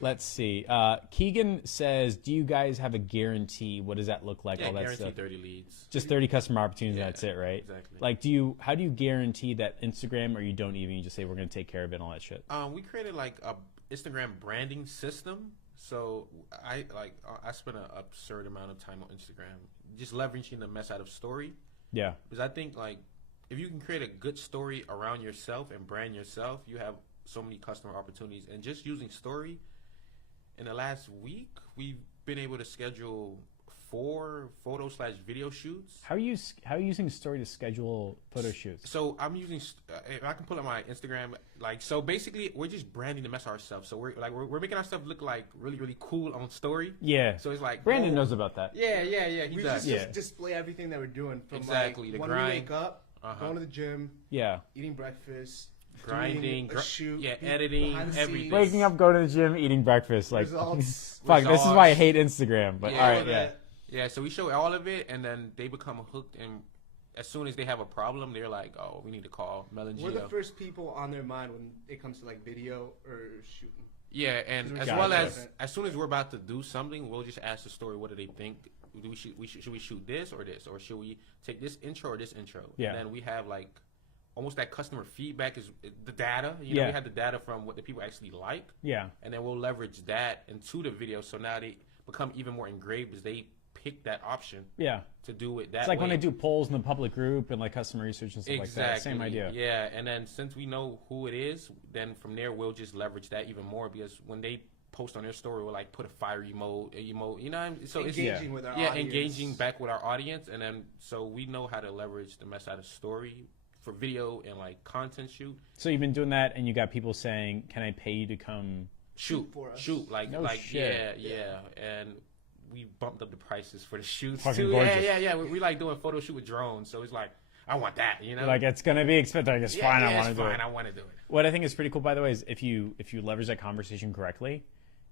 Let's see. Keegan says, "Do you guys have a guarantee? What does that look like? Yeah, all that guaranteed stuff. 30 leads. Just 30 customer opportunities. Yeah, And that's it, right? exactly. Like, how do you guarantee that Instagram, or you don't even? You just say we're going to take care of it and all that shit. We created like a Instagram branding system. So I spent an absurd amount of time on Instagram, just leveraging the mess out of story. Yeah. Because I think like if you can create a good story around yourself and brand yourself, you have so many customer opportunities. And just using story, in the last week, we've been able to schedule 4 photo/video shoots. How are you using Story to schedule photo shoots? So I'm using, if I can pull up my Instagram, like, so basically we're just branding the mess ourselves. So we're making our stuff look like really, really cool on story. Yeah. So it's like, Brandon boom. knows about that. Yeah, he We does. just Yeah. display everything that we're doing from Exactly, like the when grind. we wake up, Uh-huh. going to the gym, Yeah. eating breakfast, Grinding, doing a shoot, yeah, being editing, behind the everything. scenes, Waking up, going to the gym, eating breakfast. Like, results. fuck, this is why I hate Instagram. But Yeah, all all right, of yeah. that. Yeah, so we show all of it, and then they become hooked, and as soon as they have a problem, they're like, oh, we need to call Mel We're the Geo. first people on their mind when it comes to like video or shooting. Yeah, and as Gotcha. well as soon as we're about to do something, we'll just ask the story, what do they think? Should we shoot this, or should we take this intro or this intro? Yeah. And then we have like almost that customer feedback is the data. You know, Yeah. we have the data from what the people actually like, Yeah. and then we'll leverage that into the video. So now they become even more engraved as they pick that option Yeah. to do it that It's like way. when I do polls in the public group and like customer research and stuff like that. Same idea. Yeah, and then since we know who it is, then from there we'll just leverage that even more, because when they post on their story, we'll like put a fire emote, you know what I mean? So Engaging with our yeah, audience. engaging back with our audience, and then so we know how to leverage the mess out of story for video and like content shoot. So you've been doing that, and you got people saying, "Can I pay you to come shoot for us. like No like shit. yeah, and we bumped up the prices for the shoots Fucking too. gorgeous. Yeah. We like doing photo shoot with drones, so it's like I want that, you know. Like it's gonna be expensive. Like, it's yeah, fine. yeah, I want to it's do fine. it. I want to do it. What I think is pretty cool, by the way, is if you leverage that conversation correctly,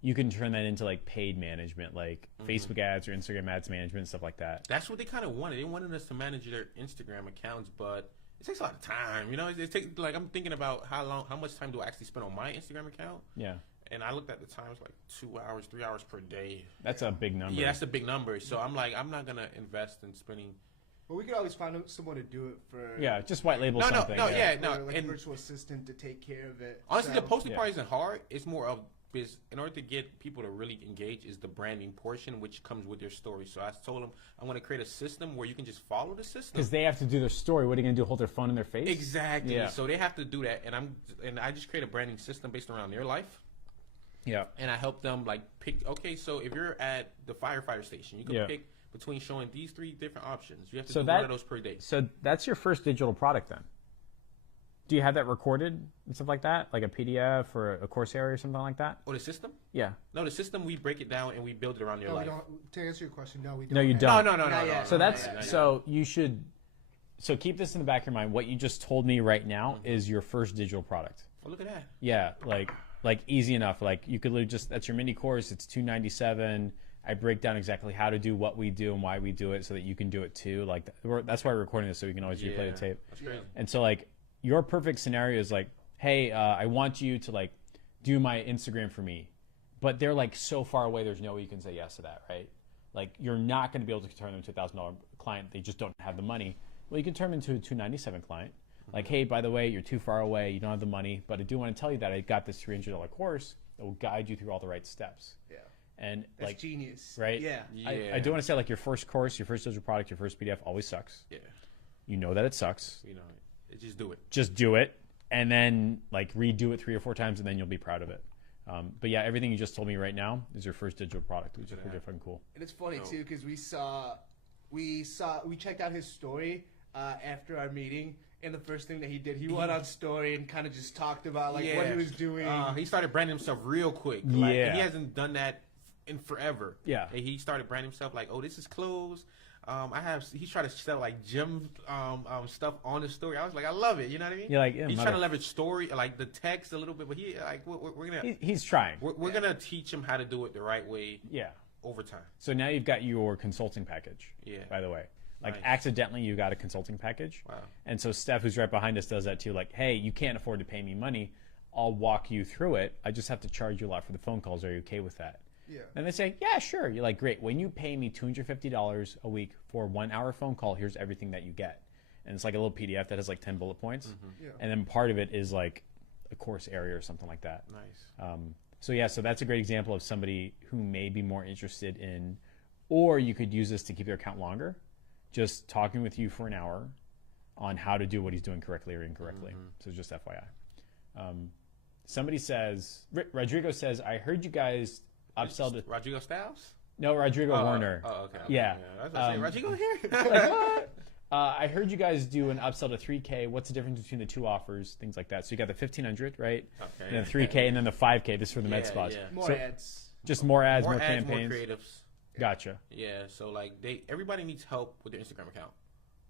you can turn that into like paid management, like Facebook ads or Instagram ads management, stuff like that. That's what they kind of wanted. They wanted us to manage their Instagram accounts, but it takes a lot of time. You know, it takes like I'm thinking about how much time do I actually spend on my Instagram account, Yeah, and I looked at the time. It's like 2 hours, 3 hours per day. that's a big number. Yeah, that's a big number. So I'm like, I'm not gonna invest in spending. But we could always find someone to do it for. Yeah, just white label No, something. no, yeah, for, no. like And a virtual assistant to take care of it. honestly, So- the posting Yeah. part isn't hard. It's more of is in order to get people to really engage is the branding portion, which comes with your story. So I told them I want to create a system where you can just follow the system. Because they have to do their story. What are you gonna do? Hold their phone in their face? Exactly. Yeah. So they have to do that, and I just create a branding system based around their life, Yeah. and I help them like pick. Okay, so if you're at the firefighter station, you can Yeah. pick between showing these 3 different options. You have to So do that- one of those per day. So that's your first digital product then. Do you have that recorded and stuff like that, like a PDF or a course area or something like that? Or the system? Yeah. No, the system we break it down and we build it around your No, we life. don't. To answer your question, no, we don't. No, you have- don't. No. Not yet. So No, that's not yet. so you should. So keep this in the back of your mind. What you just told me right now is your first digital product. Oh, look at that. Yeah, like easy enough. Like you could literally just that's your mini course. It's $297. I break down exactly how to do what we do and why we do it, so that you can do it too. Like that's why we're recording this, so we can always replay the tape. That's crazy. And so like your perfect scenario is like, hey, I want you to like do my Instagram for me, but they're like so far away. There's no way you can say yes to that, right? Like you're not going to be able to turn them to $1,000 client. They just don't have the money. Well, you can turn them into a $297 client. Like, hey, by the way, you're too far away. You don't have the money, but I do want to tell you that I got this $300 course that will guide you through all the right steps. Yeah. And That's like, genius. right? Yeah. I do want to say like your first course, your first digital product, your first PDF always sucks. Yeah. You know that it sucks. You know, just do it. Just do it, and then like redo it 3 or 4 times, and then you'll be proud of it. But yeah, everything you just told me right now is your first digital product, which is pretty fucking cool. And it's funny No. too because we checked out his story after our meeting, and the first thing that he did, he went on story and kind of just talked about like what he was doing. He started branding himself real quick. Like, Yeah. and he hasn't done that in forever. Yeah. And he started branding himself like, oh, this is clothes. He's trying to sell like gym stuff on the story. I was like, I love it. You know what I mean? You're like, yeah, he's mother- trying to leverage story, like the text a little bit, but he like we're gonna He's trying. we're gonna teach him how to do it the right way Yeah. over time. So now you've got your consulting package. Yeah. By the way, like Nice. accidentally you got a consulting package. Wow. And so Steph, who's right behind us, does that too. Like, hey, you can't afford to pay me money. I'll walk you through it. I just have to charge you a lot for the phone calls. Are you okay with that? Yeah. And they say, yeah, sure. You're like, great. When you pay me $250 a week for a 1 hour phone call, here's everything that you get. And it's like a little PDF that has like 10 bullet points. Yeah. And then part of it is like a course area or something like that. Nice. So yeah, so that's a great example of somebody who may be more interested in, or you could use this to keep their account longer, just talking with you for an hour on how to do what he's doing correctly or incorrectly. So just FYI. Somebody says, Rodrigo says, I heard you guys upsell to, Rodrigo Styles? no, Rodrigo Warner. Oh, okay. Yeah. I was about to say, Rodrigo here? Like, what? I heard you guys do an upsell to 3K. What's the difference between the two offers? Things like that. So you got the 1500, right? Okay. And then 3K, and then the 5K. This is for the med Yeah, spas. yeah. More So ads. just more ads, more More ads, more campaigns. creatives. Gotcha. Yeah, so like everybody needs help with their Instagram account.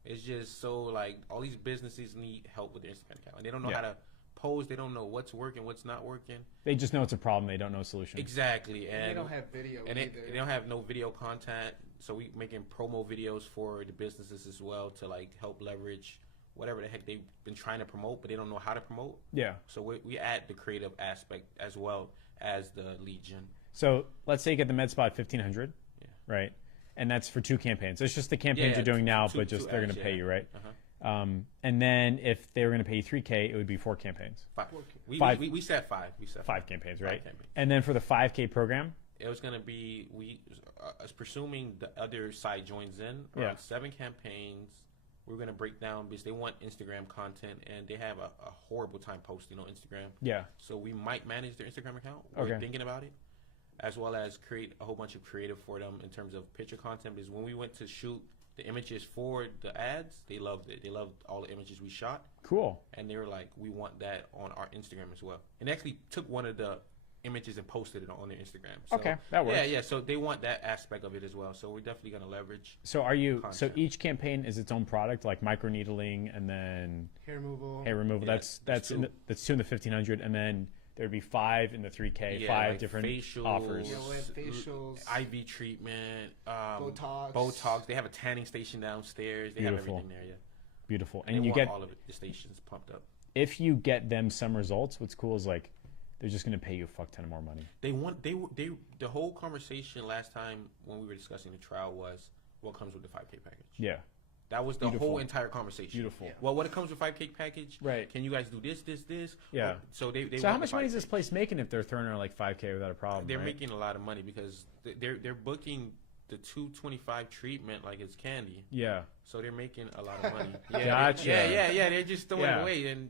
It's just so like all these businesses need help with their Instagram account. And they don't know Yeah. how to post. They don't know what's working, what's not working. They just know it's a problem. They don't know a solution. Exactly, And and they don't have video and either. they don't have no video content. So we making promo videos for the businesses as well to like help leverage whatever the heck they've been trying to promote, but they don't know how to promote. Yeah. So we add the creative aspect as well as the lead gen. So let's say you get the med spa at 1500, Yeah. right? And that's for 2 campaigns. It's just the campaigns Yeah, you're doing now, two- but just two they're going ads, to pay yeah. you, right? Uh-huh. And then if they were going to pay you 3K, it would be 4 campaigns, 5. Five. We said 5. We said 5 campaigns, right? campaigns. And then for the 5K program, It was gonna be presuming the other side joins in. Yeah. Around 7 campaigns. We're gonna break down because they want Instagram content and they have a horrible time posting on Instagram. yeah, So we might manage their Instagram account. Okay. We're thinking about it, as well as create a whole bunch of creative for them in terms of picture content. Because when we went to shoot the images for the ads, they loved it. They loved all the images we shot, cool. and they were like, "We want that on our Instagram as well." And they actually took one of the images and posted it on their Instagram. So, Okay, that works. Yeah. So they want that aspect of it as well. So we're definitely gonna leverage. So are you? So Content. each campaign is its own product, like microneedling and then Hair removal. hair removal. Yeah, that's there's in two. that's 2 in the 1500, and then there'd be 5 in the 3K. Yeah, 5 like different facials, offers. Yeah, we have facials, IV treatment, Botox. Botox. They have a tanning station downstairs. They Beautiful. have everything there. Yeah, Beautiful, and and they you want get all of it, the stations pumped up. if you get them some results. What's cool is like they're just gonna pay you a fuck ton of more money. They want they the whole conversation last time when we were discussing the trial was what comes with the 5K package. Yeah, That was the Beautiful. whole entire conversation. beautiful. Yeah. Well, what it comes with 5K package? Right. Can you guys do this? Yeah. So they So how want much the money is 5K. this place making if they're throwing out like 5K without a problem? They're right? making a lot of money because they're booking the 225 treatment like it's candy. Yeah. So they're making a lot of money. Gotcha. Yeah. They're just throwing Yeah. it away, and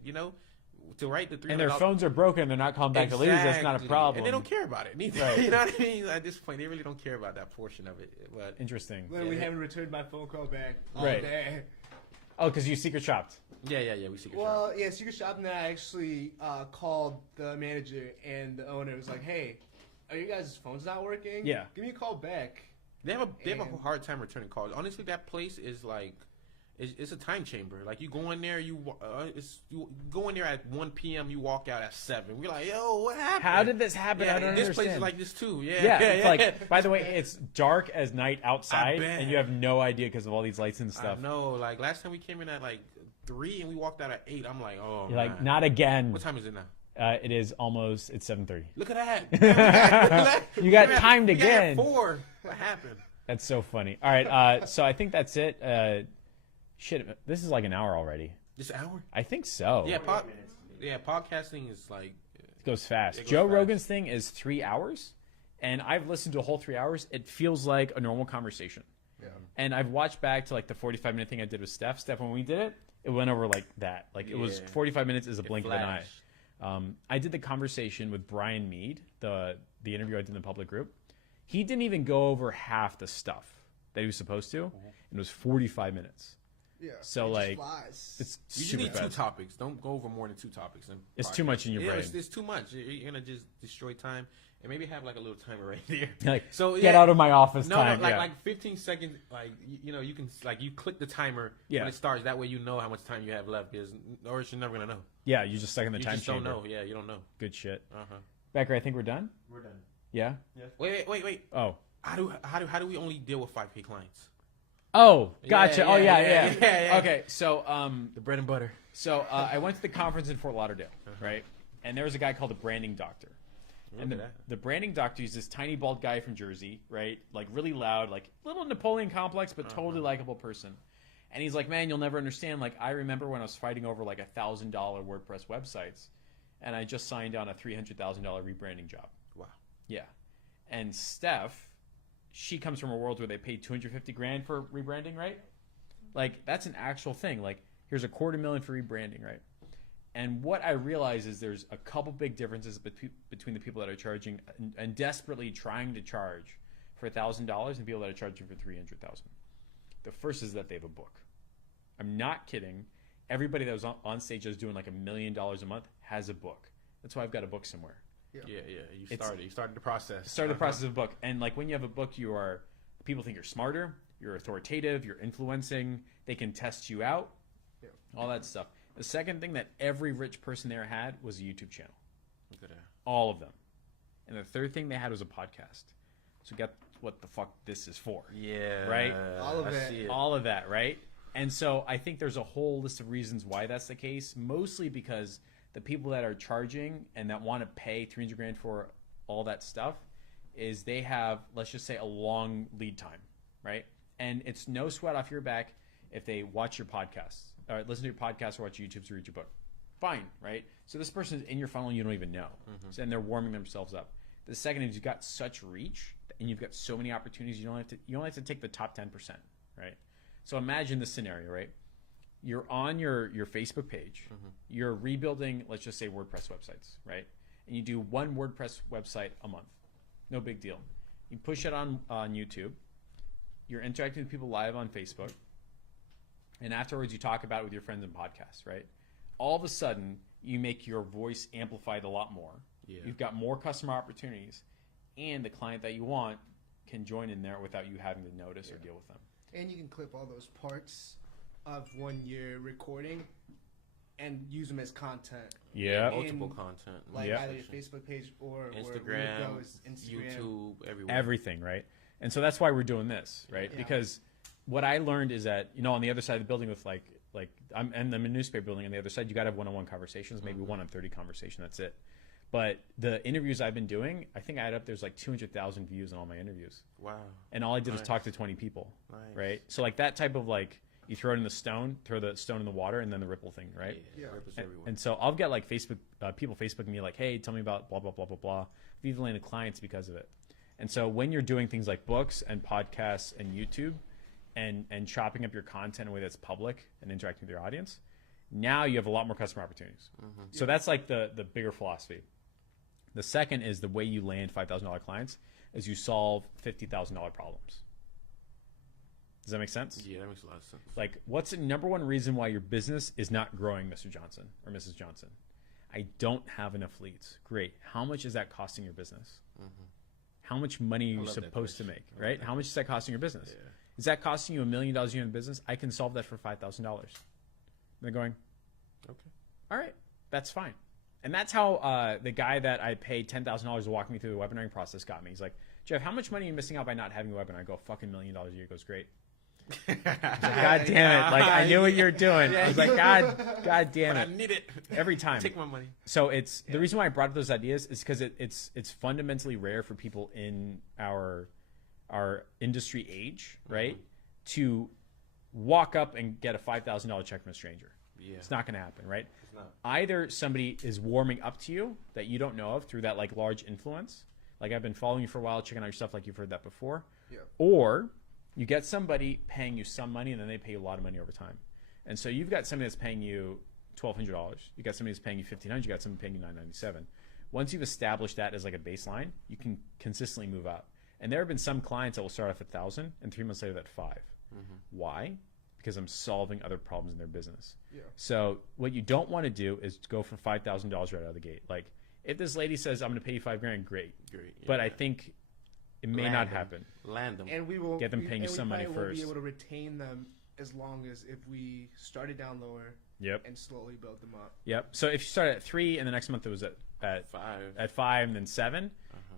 to write the $300. And their phones are broken. They're not calling back to leads. That's not a Exactly. problem. And they don't care about it neither. Right. You know what I mean? At this point, they really don't care about that portion of it. But Interesting. Literally Yeah. haven't returned my phone call back all Right. day. Oh, because you secret shopped. yeah, we see. Well, yeah, Secret Shop, and then I actually called the manager and the owner. Was like, "Hey, are you guys' phones not working? Yeah. Give me a call back." They have a And- hard time returning calls. Honestly, that place is like, it's a time chamber. Like you go in there, you go in there at 1 p.m. You walk out at 7. We're like, yo, what happened? How did this happen? Yeah, I don't this understand. place is like this too. Yeah, Yeah, it's like. By the way, it's dark as night outside, bet. and you have no idea because of all these lights and I stuff. know. Like last time we came in at like 3 and we walked out at 8. I'm like, oh, You're like, man. not again. What time is it now? It is almost. It's 7:30. Look at that. You got We got- timed we got again. 4. What happened? That's so funny. All right, so I think that's it. Shit, this is like an hour already. This hour? I think so. Yeah, 48 minutes. podcasting is like. It goes fast. It goes Joe fast. Rogan's thing is 3 hours, and I've listened to a whole 3 hours. It feels like a normal conversation. Yeah. And I've watched back to like the 45-minute thing I did with Steph. Steph, when we did it, it went over like that. Like it was Yeah. 45 minutes is a blink of an eye. flashed. I did the conversation with Brian Mead, the interview I did in the public group. He didn't even go over half the stuff that he was supposed to, and it was 45 minutes. Yeah. So, it like, just flies. It's You just super need 2 fast. topics. Don't go over more than 2 topics. It's too much in your Yeah, brain. It's too much. You're gonna just destroy time, and maybe have like a little timer right there. Like, So get yeah. out of my office No, time. no, like yeah. like 15 seconds. Like you can like you click the timer Yeah. when it starts. That way you know how much time you have left. Because or else you're never gonna know. Yeah, you just stuck in the You time just chamber. don't know. Yeah, you don't know. Good shit. Uh-huh. Becker, I think we're done. We're done. Yeah. Wait. Oh. How do we only deal with 5K clients? Oh, gotcha. Yeah, Oh, yeah, yeah, yeah. Okay, so The bread and butter. I went to the conference in Fort Lauderdale, right? And there was a guy called the branding doctor. And Look at that. the branding doctor is this tiny bald guy from Jersey, right? Like really loud, like little Napoleon complex, but totally likable person. And he's like, man, you'll never understand. Like I remember when I was fighting over like $1,000 WordPress websites, and I just signed on a $300,000 rebranding job. Wow. Yeah. And Steph, she comes from a world where they pay $250,000 for rebranding, right? Like that's an actual thing. Like here's $250,000 for rebranding, right? And what I realize is there's a couple big differences between the people that are charging and desperately trying to charge for $1,000 and people that are charging for $300,000. The first is that they have a book. I'm not kidding. Everybody that was on stage that was doing like $1 million a month has a book. That's why I've got a book somewhere. Yeah. You It's- started the process. Start the process of a book. And like when you have a book, people think you're smarter, you're authoritative, you're influencing, they can test you out, all that stuff. The second thing that every rich person there had was a YouTube channel. Look at that. All of them. And the third thing they had was a podcast. So get what the fuck this is for. Yeah. Right? All of I it. see it. All of that, right? And so I think there's a whole list of reasons why that's the case, mostly because the people that are charging and that want to pay $300,000 for all that stuff is they have, let's just say, a long lead time, right? And it's no sweat off your back if they watch your podcasts, or listen to your podcast, or watch YouTube's or read your book. Fine, right? So this person is in your funnel and you don't even know. So, and they're warming themselves up. The second is you've got such reach and you've got so many opportunities, you only have to take the top 10%, right? So imagine this scenario, right? You're on your Facebook page. You're rebuilding, let's just say, WordPress websites, right? And you do one WordPress website a month. No big deal. You push it on YouTube. You're interacting with people live on Facebook. And afterwards, you talk about it with your friends in podcasts, right? All of a sudden, you make your voice amplified a lot more. Yeah. You've got more customer opportunities, and the client that you want can join in there without you having to notice or deal with them. And you can clip all those parts of one year recording and use them as content. Yeah. Multiple content. Like Yeah. either your Facebook page or Instagram, where it goes, Instagram. YouTube, everywhere. Everything, right? And so that's why we're doing this, right? Yeah. Because what I learned is that, on the other side of the building with I'm in the newspaper building, on the other side, you got to have one-on-one conversations, maybe 1 on 30 conversation. That's it. But the interviews I've been doing, I think I add up, there's like 200,000 views on all my interviews. Wow. And all I did was Nice. talk to 20 people, Nice. right? So like that type of you throw it in the stone, throw the stone in the water, and then the ripple thing, right? Yeah. Yeah. Ripples And, everywhere. and so I'll get like people Facebooking me like, hey, tell me about blah, blah, blah, blah, blah. I've even landed clients because of it. And so when you're doing things like books and podcasts and YouTube and chopping up your content in a way that's public and interacting with your audience, now you have a lot more customer opportunities. So that's like the bigger philosophy. The second is the way you land $5,000 clients is you solve $50,000 problems. Does that make sense? Yeah, that makes a lot of sense. Like, what's the number one reason why your business is not growing, Mr. Johnson or Mrs. Johnson? I don't have enough leads. Great. How much is that costing your business? How much money are you love that supposed to question. make, right? How much is that costing your business? Yeah. Is that costing you $1 million a year in business? I can solve that for $5,000. They're going, Okay. all right, that's fine. And that's how the guy that I paid $10,000 to walk me through the webinaring process got me. He's like, Jeff, how much money are you missing out by not having a webinar? I go, fucking $1 million a year. He goes, great. God damn it. Like, I knew what you were doing. I was like, God damn But I it. need it. Every time. Take my money. So it's the reason why I brought up those ideas is because it's fundamentally rare for people in our industry age, right, to walk up and get a $5,000 check from a stranger. Yeah. It's not going to happen, right? It's not. Either somebody is warming up to you that you don't know of through that like large influence, like I've been following you for a while, checking out your stuff, like you've heard that before, Yeah. or you get somebody paying you some money and then they pay you a lot of money over time. And so you've got somebody that's paying you $1,200. You got somebody that's paying you $1,500. You got somebody paying you $997. Once you've established that as like a baseline, you can consistently move up. And there have been some clients that will start off at 1,000 and 3 months later at 5. Why? Because I'm solving other problems in their business. Yeah. So what you don't want to do is go for $5,000 right out of the gate. Like if this lady says I'm going to pay you $5,000, great. Great. Yeah. But I think it may Land not them. happen. Land them. And we will Get them paying you and we some money probably won't first. be able to retain them as long as if we started down lower Yep. and slowly build them up. Yep. So if you start at 3 and the next month it was at 5. 5 and then 7,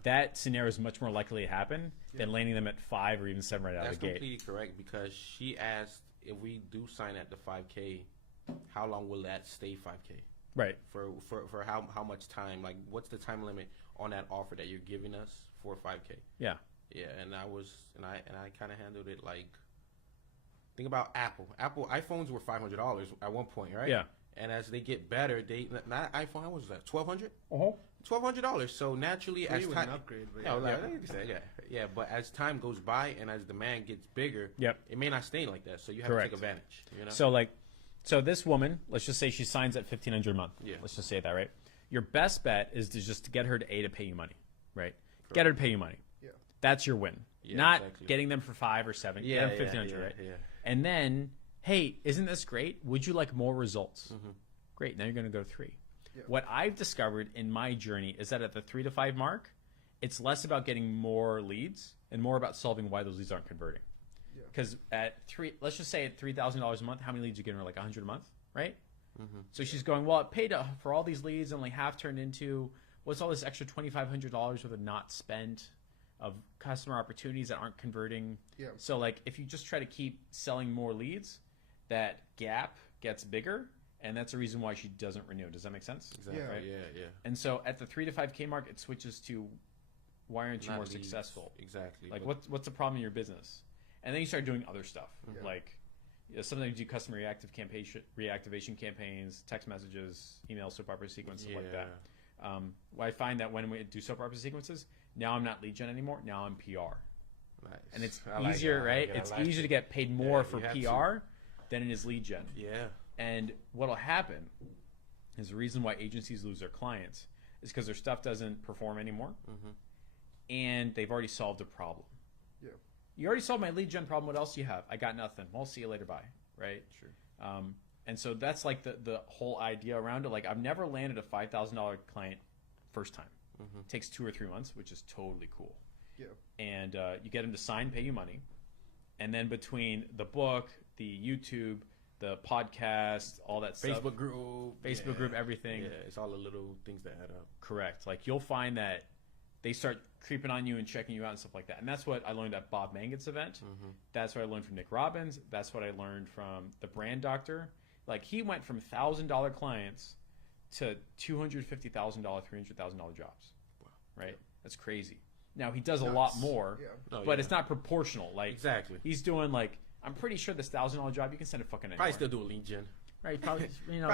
that scenario is much more likely to happen than landing them at 5 or even 7 right out That's of the gate. completely correct because she asked if we do sign at the 5K, how long will that stay 5K? Right. For how much time? Like, what's the time limit on that offer that you're giving us for 5K? Yeah. Yeah, and I kind of handled it like. Think about Apple. Apple iPhones were $500 at one point, right? Yeah. And as they get better, not iPhone. How much was that? $1,200. Uh-huh. $1,200. So naturally, For as you with time, an upgrade, but yeah. But as time goes by and as demand gets bigger, Yep. it may not stay like that. So you have Correct. to take advantage. You know. So this woman, let's just say she signs at $1,500 a month. Yeah. Let's just say that, right? Your best bet is to just get her to pay you money, right? Get her to pay you money. Yeah. That's your win. Yeah, Not exactly. getting them for 5 or 7. Yeah, Get them $1,500, yeah, right? yeah. And then, hey, isn't this great? Would you like more results? Great. Now you're going to go 3. Yeah. What I've discovered in my journey is that at the 3 to 5 mark, it's less about getting more leads and more about solving why those leads aren't converting. Yeah. Because at let's just say at $3,000 a month, how many leads you getting her? Like 100 a month, right? So she's going, well, it paid for all these leads, only half turned into what's all this extra $2,500 worth of not spent of customer opportunities that aren't converting. Yeah. So like if you just try to keep selling more leads, that gap gets bigger, and that's the reason why she doesn't renew. Does that make sense? Exactly. Yeah. Right? Yeah. And so at the 3 to 5K mark, it switches to why aren't you Not more leads. successful? Exactly. Like But- what's the problem in your business? And then you start doing other stuff Yeah. like sometimes you do customer reactivation campaigns, text messages, email soap opera sequences, stuff like that. Well, I find that when we do soap opera sequences, now I'm not lead gen anymore. Now I'm PR, Nice. and it's I like easier, it. I right? like it. I It's like easier it. to get paid more Yeah, for you have PR than it is lead gen. Yeah. And what'll happen is the reason why agencies lose their clients is because their stuff doesn't perform anymore, and they've already solved a problem. Yeah. You already solved my lead gen problem. What else do you have? I got nothing. Well, see you later. Bye. Right. Sure. And so that's like the whole idea around it. Like I've never landed a $5,000 client first time. Takes 2 or 3 months, which is totally cool. Yeah. And you get them to sign, pay you money, and then between the book, the YouTube, the podcast, all that stuff, Facebook group, everything. Yeah, it's all the little things that add up. Correct. Like you'll find that they start creeping on you and checking you out and stuff like that. And that's what I learned at Bob Manget's event. That's what I learned from Nick Robbins. That's what I learned from the Brand Doctor. Like he went from $1,000 clients to $250,000, $300,000 jobs. Wow. Right? That's crazy. Now he does a lot more, but it's not proportional. Like exactly. He's doing like, I'm pretty sure this $1,000 job you can send a fucking anywhere. Probably still do a lead gen. Right? Probably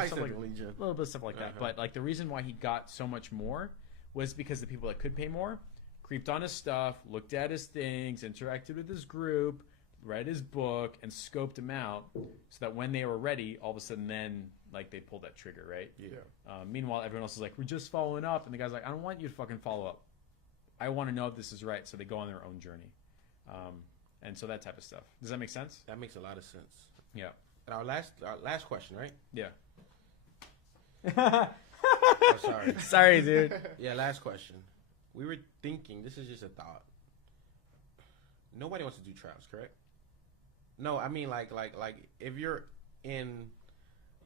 stuff like, a little bit of stuff like that. But like the reason why he got so much more was because the people that could pay more creeped on his stuff, looked at his things, interacted with his group, read his book, and scoped him out so that when they were ready, all of a sudden then like they pulled that trigger, right? Yeah. Meanwhile, everyone else is like, we're just following up, and the guy's like, I don't want you to fucking follow up. I want to know if this is right, so they go on their own journey, and so that type of stuff. Does that make sense? That makes a lot of sense. Yeah. And our last question, right? Yeah. Oh, sorry. Sorry, dude. Yeah, last question. We were thinking, this is just a thought. Nobody wants to do trials, correct? No, I mean like if you're in,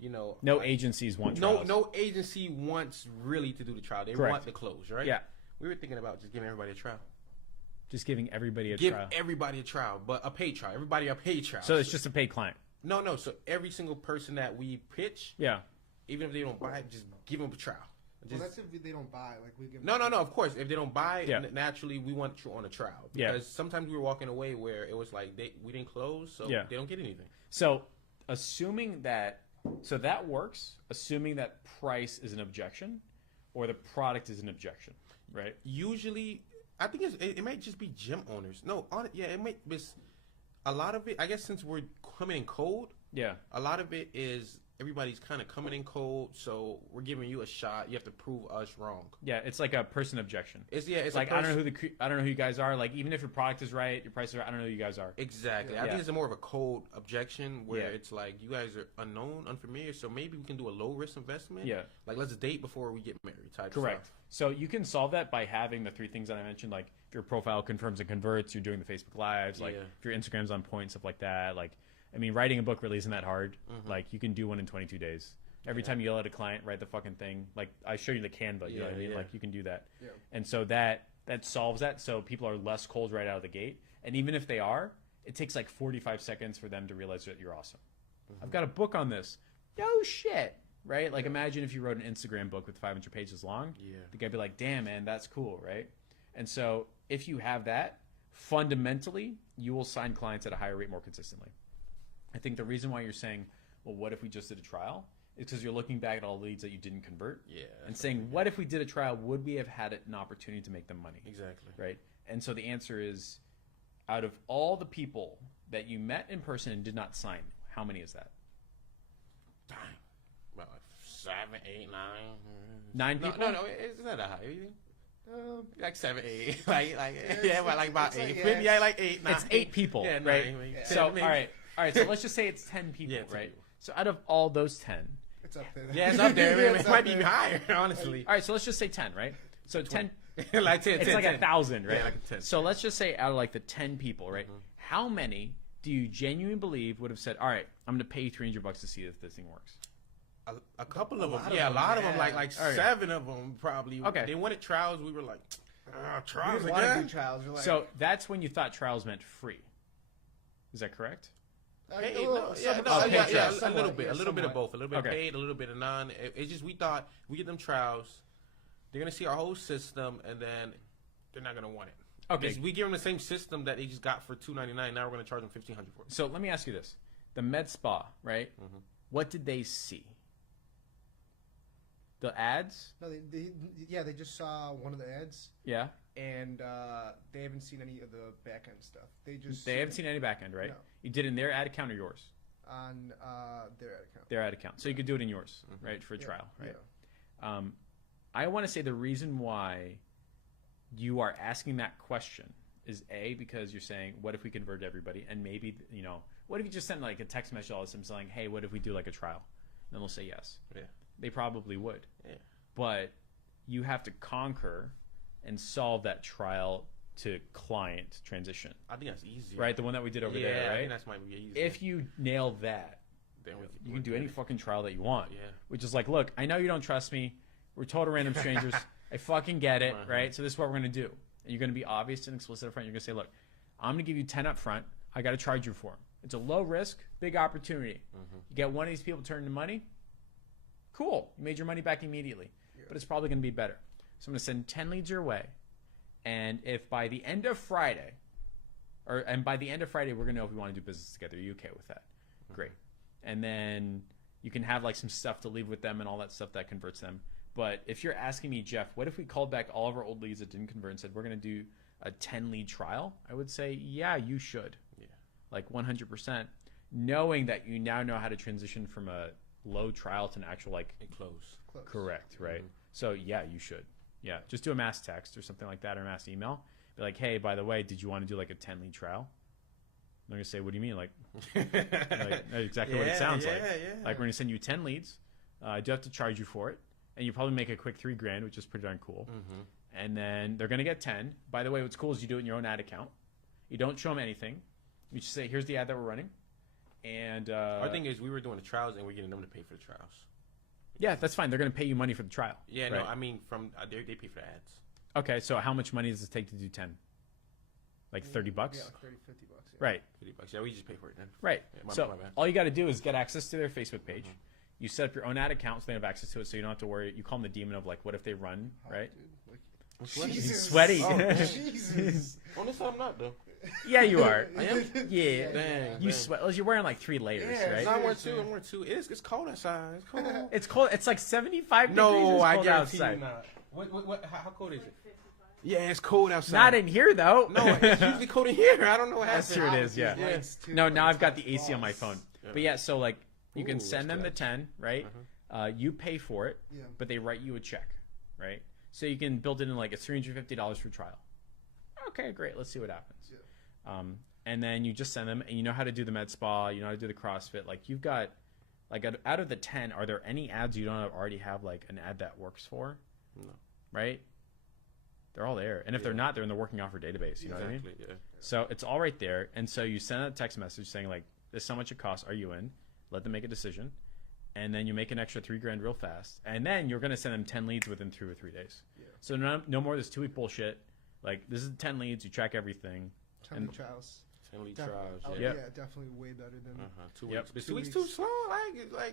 No like, agencies want trials. No agency wants really to do the trial. They Correct. want the close, right? Yeah. We were thinking about just giving everybody a trial. Just giving everybody a Give trial. everybody a trial, but a paid trial. Everybody a paid trial. So it's just a paid client. No. So every single person that we pitch, Yeah. even if they don't buy it, just give them a trial. Well, Just, that's if they don't buy. Like we give. no. Of course, if they don't buy, Yeah. naturally we want you on a trial. Yeah. Because sometimes we were walking away where it was like we didn't close, so Yeah. they don't get anything. So assuming that, so that works, assuming that price is an objection or the product is an objection, right? Usually, I think it might just be gym owners. No, it might be a lot of it. I guess since we're coming in cold, Yeah. a lot of it is everybody's kind of coming in cold, so we're giving you a shot. You have to prove us wrong. Yeah, it's like a person objection. It's Like I don't know I don't know who you guys are. Like even if your product is right, your price is right, I don't know who you guys are. Exactly. Yeah. I think it's more of a cold objection where Yeah. it's like you guys are unknown, unfamiliar, so maybe we can do a low risk investment. Yeah. Like let's date before we get married type Correct. stuff. So you can solve that by having the 3 things that I mentioned. Like if your profile confirms and converts, you're doing the Facebook Lives. Like Yeah. if your Instagram's on point, stuff like that. Like I mean, writing a book really isn't that hard. Like you can do one in 22 days. Every time you yell at a client, write the fucking thing. Like I show you the Canva, you know what I mean? Yeah. Like you can do that. Yeah. And so that solves that. So people are less cold right out of the gate. And even if they are, it takes like 45 seconds for them to realize that you're awesome. I've got a book on this. No shit. Right? Like imagine if you wrote an Instagram book with 500 pages long. Yeah. The guy'd be like, damn, man, that's cool, right? And so if you have that, fundamentally, you will sign clients at a higher rate more consistently. I think the reason why you're saying, well, what if we just did a trial? Is because you're looking back at all the leads that you didn't convert. Yeah. And saying, what if we did a trial? Would we have had an opportunity to make them money? Exactly. Right? And so the answer is, out of all the people that you met in person and did not sign, how many is that? Dang. About like 7, 8, 9. 9 people? No, it's not that high. You think? Like 7, 8. Like about it's 8. like, yeah, Maybe like 8, 9. It's 8 people, Yeah, right? 9, maybe. So, 10, maybe. all right. So let's just say it's 10 people, Yeah, 10 right? people. So out of all those 10, It's up there. Yeah, it's up there. Yeah, it it's might up be there. even higher, honestly. all right, so let's just say 10, right? So 10, Like 10, it's 10, like 10. 1,000, right? Yeah, like 10. So let's just say out of like the 10 people, right? How many do you genuinely believe would have said, all right, I'm going to pay you $300 to see if this thing works? A couple of them. lot of Yeah, a them, lot of them. yeah. Like All right. 7 of them probably. Okay. They wanted trials. We were like, We trials didn't want to do again? trials. We're like, So that's when you thought trials meant free. Is that correct? Paid, a little- no, yeah, some- no, paid yeah, trials. a somewhat, little bit, yeah, a little bit of somewhat. both, a little bit Okay. paid, a little bit of non. It's just we thought we get them trials, they're gonna see our whole system, and then they're not gonna want it. Okay. Because we give them the same system that they just got for $299. Now we're gonna charge them $1,500 for it. So let me ask you this. The med spa, right? What did they see? The ads? No, they just saw one of the ads, Yeah. and they haven't seen any of the back end stuff. They haven't seen any back end, right? No. You did it in their ad account or yours? on their ad account. Their ad account. So you could do it in yours, right, for a Yeah, trial, right? yeah. I want to say the reason why you are asking that question is A, because you're saying, what if we convert everybody? And maybe, what if you just sent like a text message all of them saying, hey, what if we do like a trial? And then they'll say yes. Yeah. They probably would. Yeah. But you have to conquer and solve that trial to client transition. I think that's easy. Right, the one that we did over there, I right? think that's might be easy. If you nail that, then you can do any fucking trial that you want. Yeah. Which is like, look, I know you don't trust me. We're total random strangers. I fucking get it, right? So this is what we're going to do. And you're going to be obvious and explicit up front. You're going to say, look, I'm going to give you 10 up front. I got to charge you for them. It's a low risk, big opportunity. You get one of these people turning to money, cool. You made your money back immediately. But it's probably going to be better. So I'm going to send 10 leads your way. And if by the end of Friday, we're going to know if we want to do business together. Are you okay with that? Great. And then you can have like some stuff to leave with them and all that stuff that converts them. But if you're asking me, Jeff, what if we called back all of our old leads that didn't convert and said we're going to do a 10 lead trial? I would say, yeah, you should. Yeah. Like 100%. Knowing that you now know how to transition from a low trial to an actual like close. Correct, right? So yeah, you should. Yeah, just do a mass text or something like that, or a mass email. Be like, hey, by the way, did you want to do like a 10 lead trial? They're gonna say, what do you mean? Like exactly what it sounds like. Yeah. Like we're gonna send you 10 leads. I do have to charge you for it, and you probably make a quick $3,000, which is pretty darn cool. And then they're gonna get 10. By the way, what's cool is you do it in your own ad account. You don't show them anything. You just say, here's the ad that we're running. And our thing is, we were doing the trials, and we're getting them to pay for the trials. Yeah, that's fine. They're going to pay you money for the trial. Yeah, right? no, I mean, from they pay for the ads. Okay, so how much money does it take to do 10? Like $30? Yeah, like $30, $50. Yeah. Right. $50. Yeah, we just pay for it then. Right. Yeah, So my bad. all you got to do is get access to their Facebook page. You set up your own ad account so they have access to it, so you don't have to worry. You call them the demon of like, what if they run, right? I'm sweaty. He's sweaty. Jesus. On this side, I'm not though. Yeah, you are. I am. Yeah. Dang. You sweat. Well, you're wearing like 3 layers, Yeah, right? No, I'm wearing two. I'm wearing two. It's cold outside. It's cold. It's cold. It's like 75 degrees. No, It's I cold guarantee outside. you not. What? How cold is it? Yeah, it's cold outside. Not in here though. No, it's usually cold in here. I don't know what happened. That's true. It is. Yeah. Lights, too, No, like, now I've it's got like the AC on my boss. phone. Yeah. But yeah, so like you can Ooh, send them that's the 10, right? You pay for it, Yeah. but they write you a check, right? So you can build it in like it's $350 for trial. Okay, great. Let's see what happens. Yeah. And then you just send them, and you know how to do the med spa, you know how to do the CrossFit. Like you've got, like out of the 10, are there any ads you don't already have like an ad that works for? No. Right? They're all there, and if they're not, they're in the working offer database. You know what I mean? Exactly. Yeah. So it's all right there, and so you send a text message saying like, "This is how much it costs. Are you in?" Let them make a decision, and then you make an extra $3,000 real fast, and then you're gonna send them 10 leads within 2 or 3 days. Yeah. So no more of this 2-week bullshit. Like this is 10 leads. You track everything. 10 trials. 10 lead Def- trials. oh, Yeah. yeah, definitely way better than. 2 Yep. weeks. But 2 2 weeks weeks. too slow.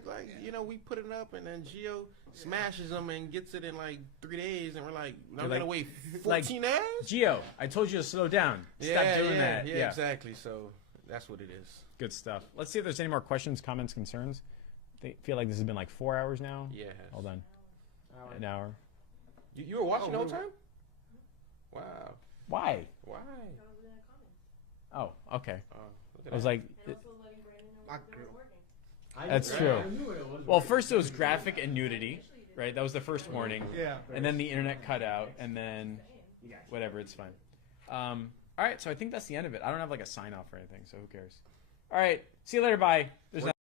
Like you know, we put it up and then Geo smashes them and gets it in like 3 days, and we're like, now we're like- gonna wait like- 14 days. Geo, I told you to slow down. Stop doing that. Yeah, exactly. So that's what it is. Good stuff. Let's see if there's any more questions, comments, concerns. I feel like this has been like 4 hours now. Yeah. Hold on. An hour. You were watching the whole time? Wow. Why? Why? Oh, okay. Look at I was that. like, My girl. that's true. Well, first it was graphic and nudity, right? That was the first warning. Yeah. And then the internet cut out, and then whatever, it's fine. All right, so I think that's the end of it. I don't have like a sign off or anything, so who cares? All right, see you later. Bye. There's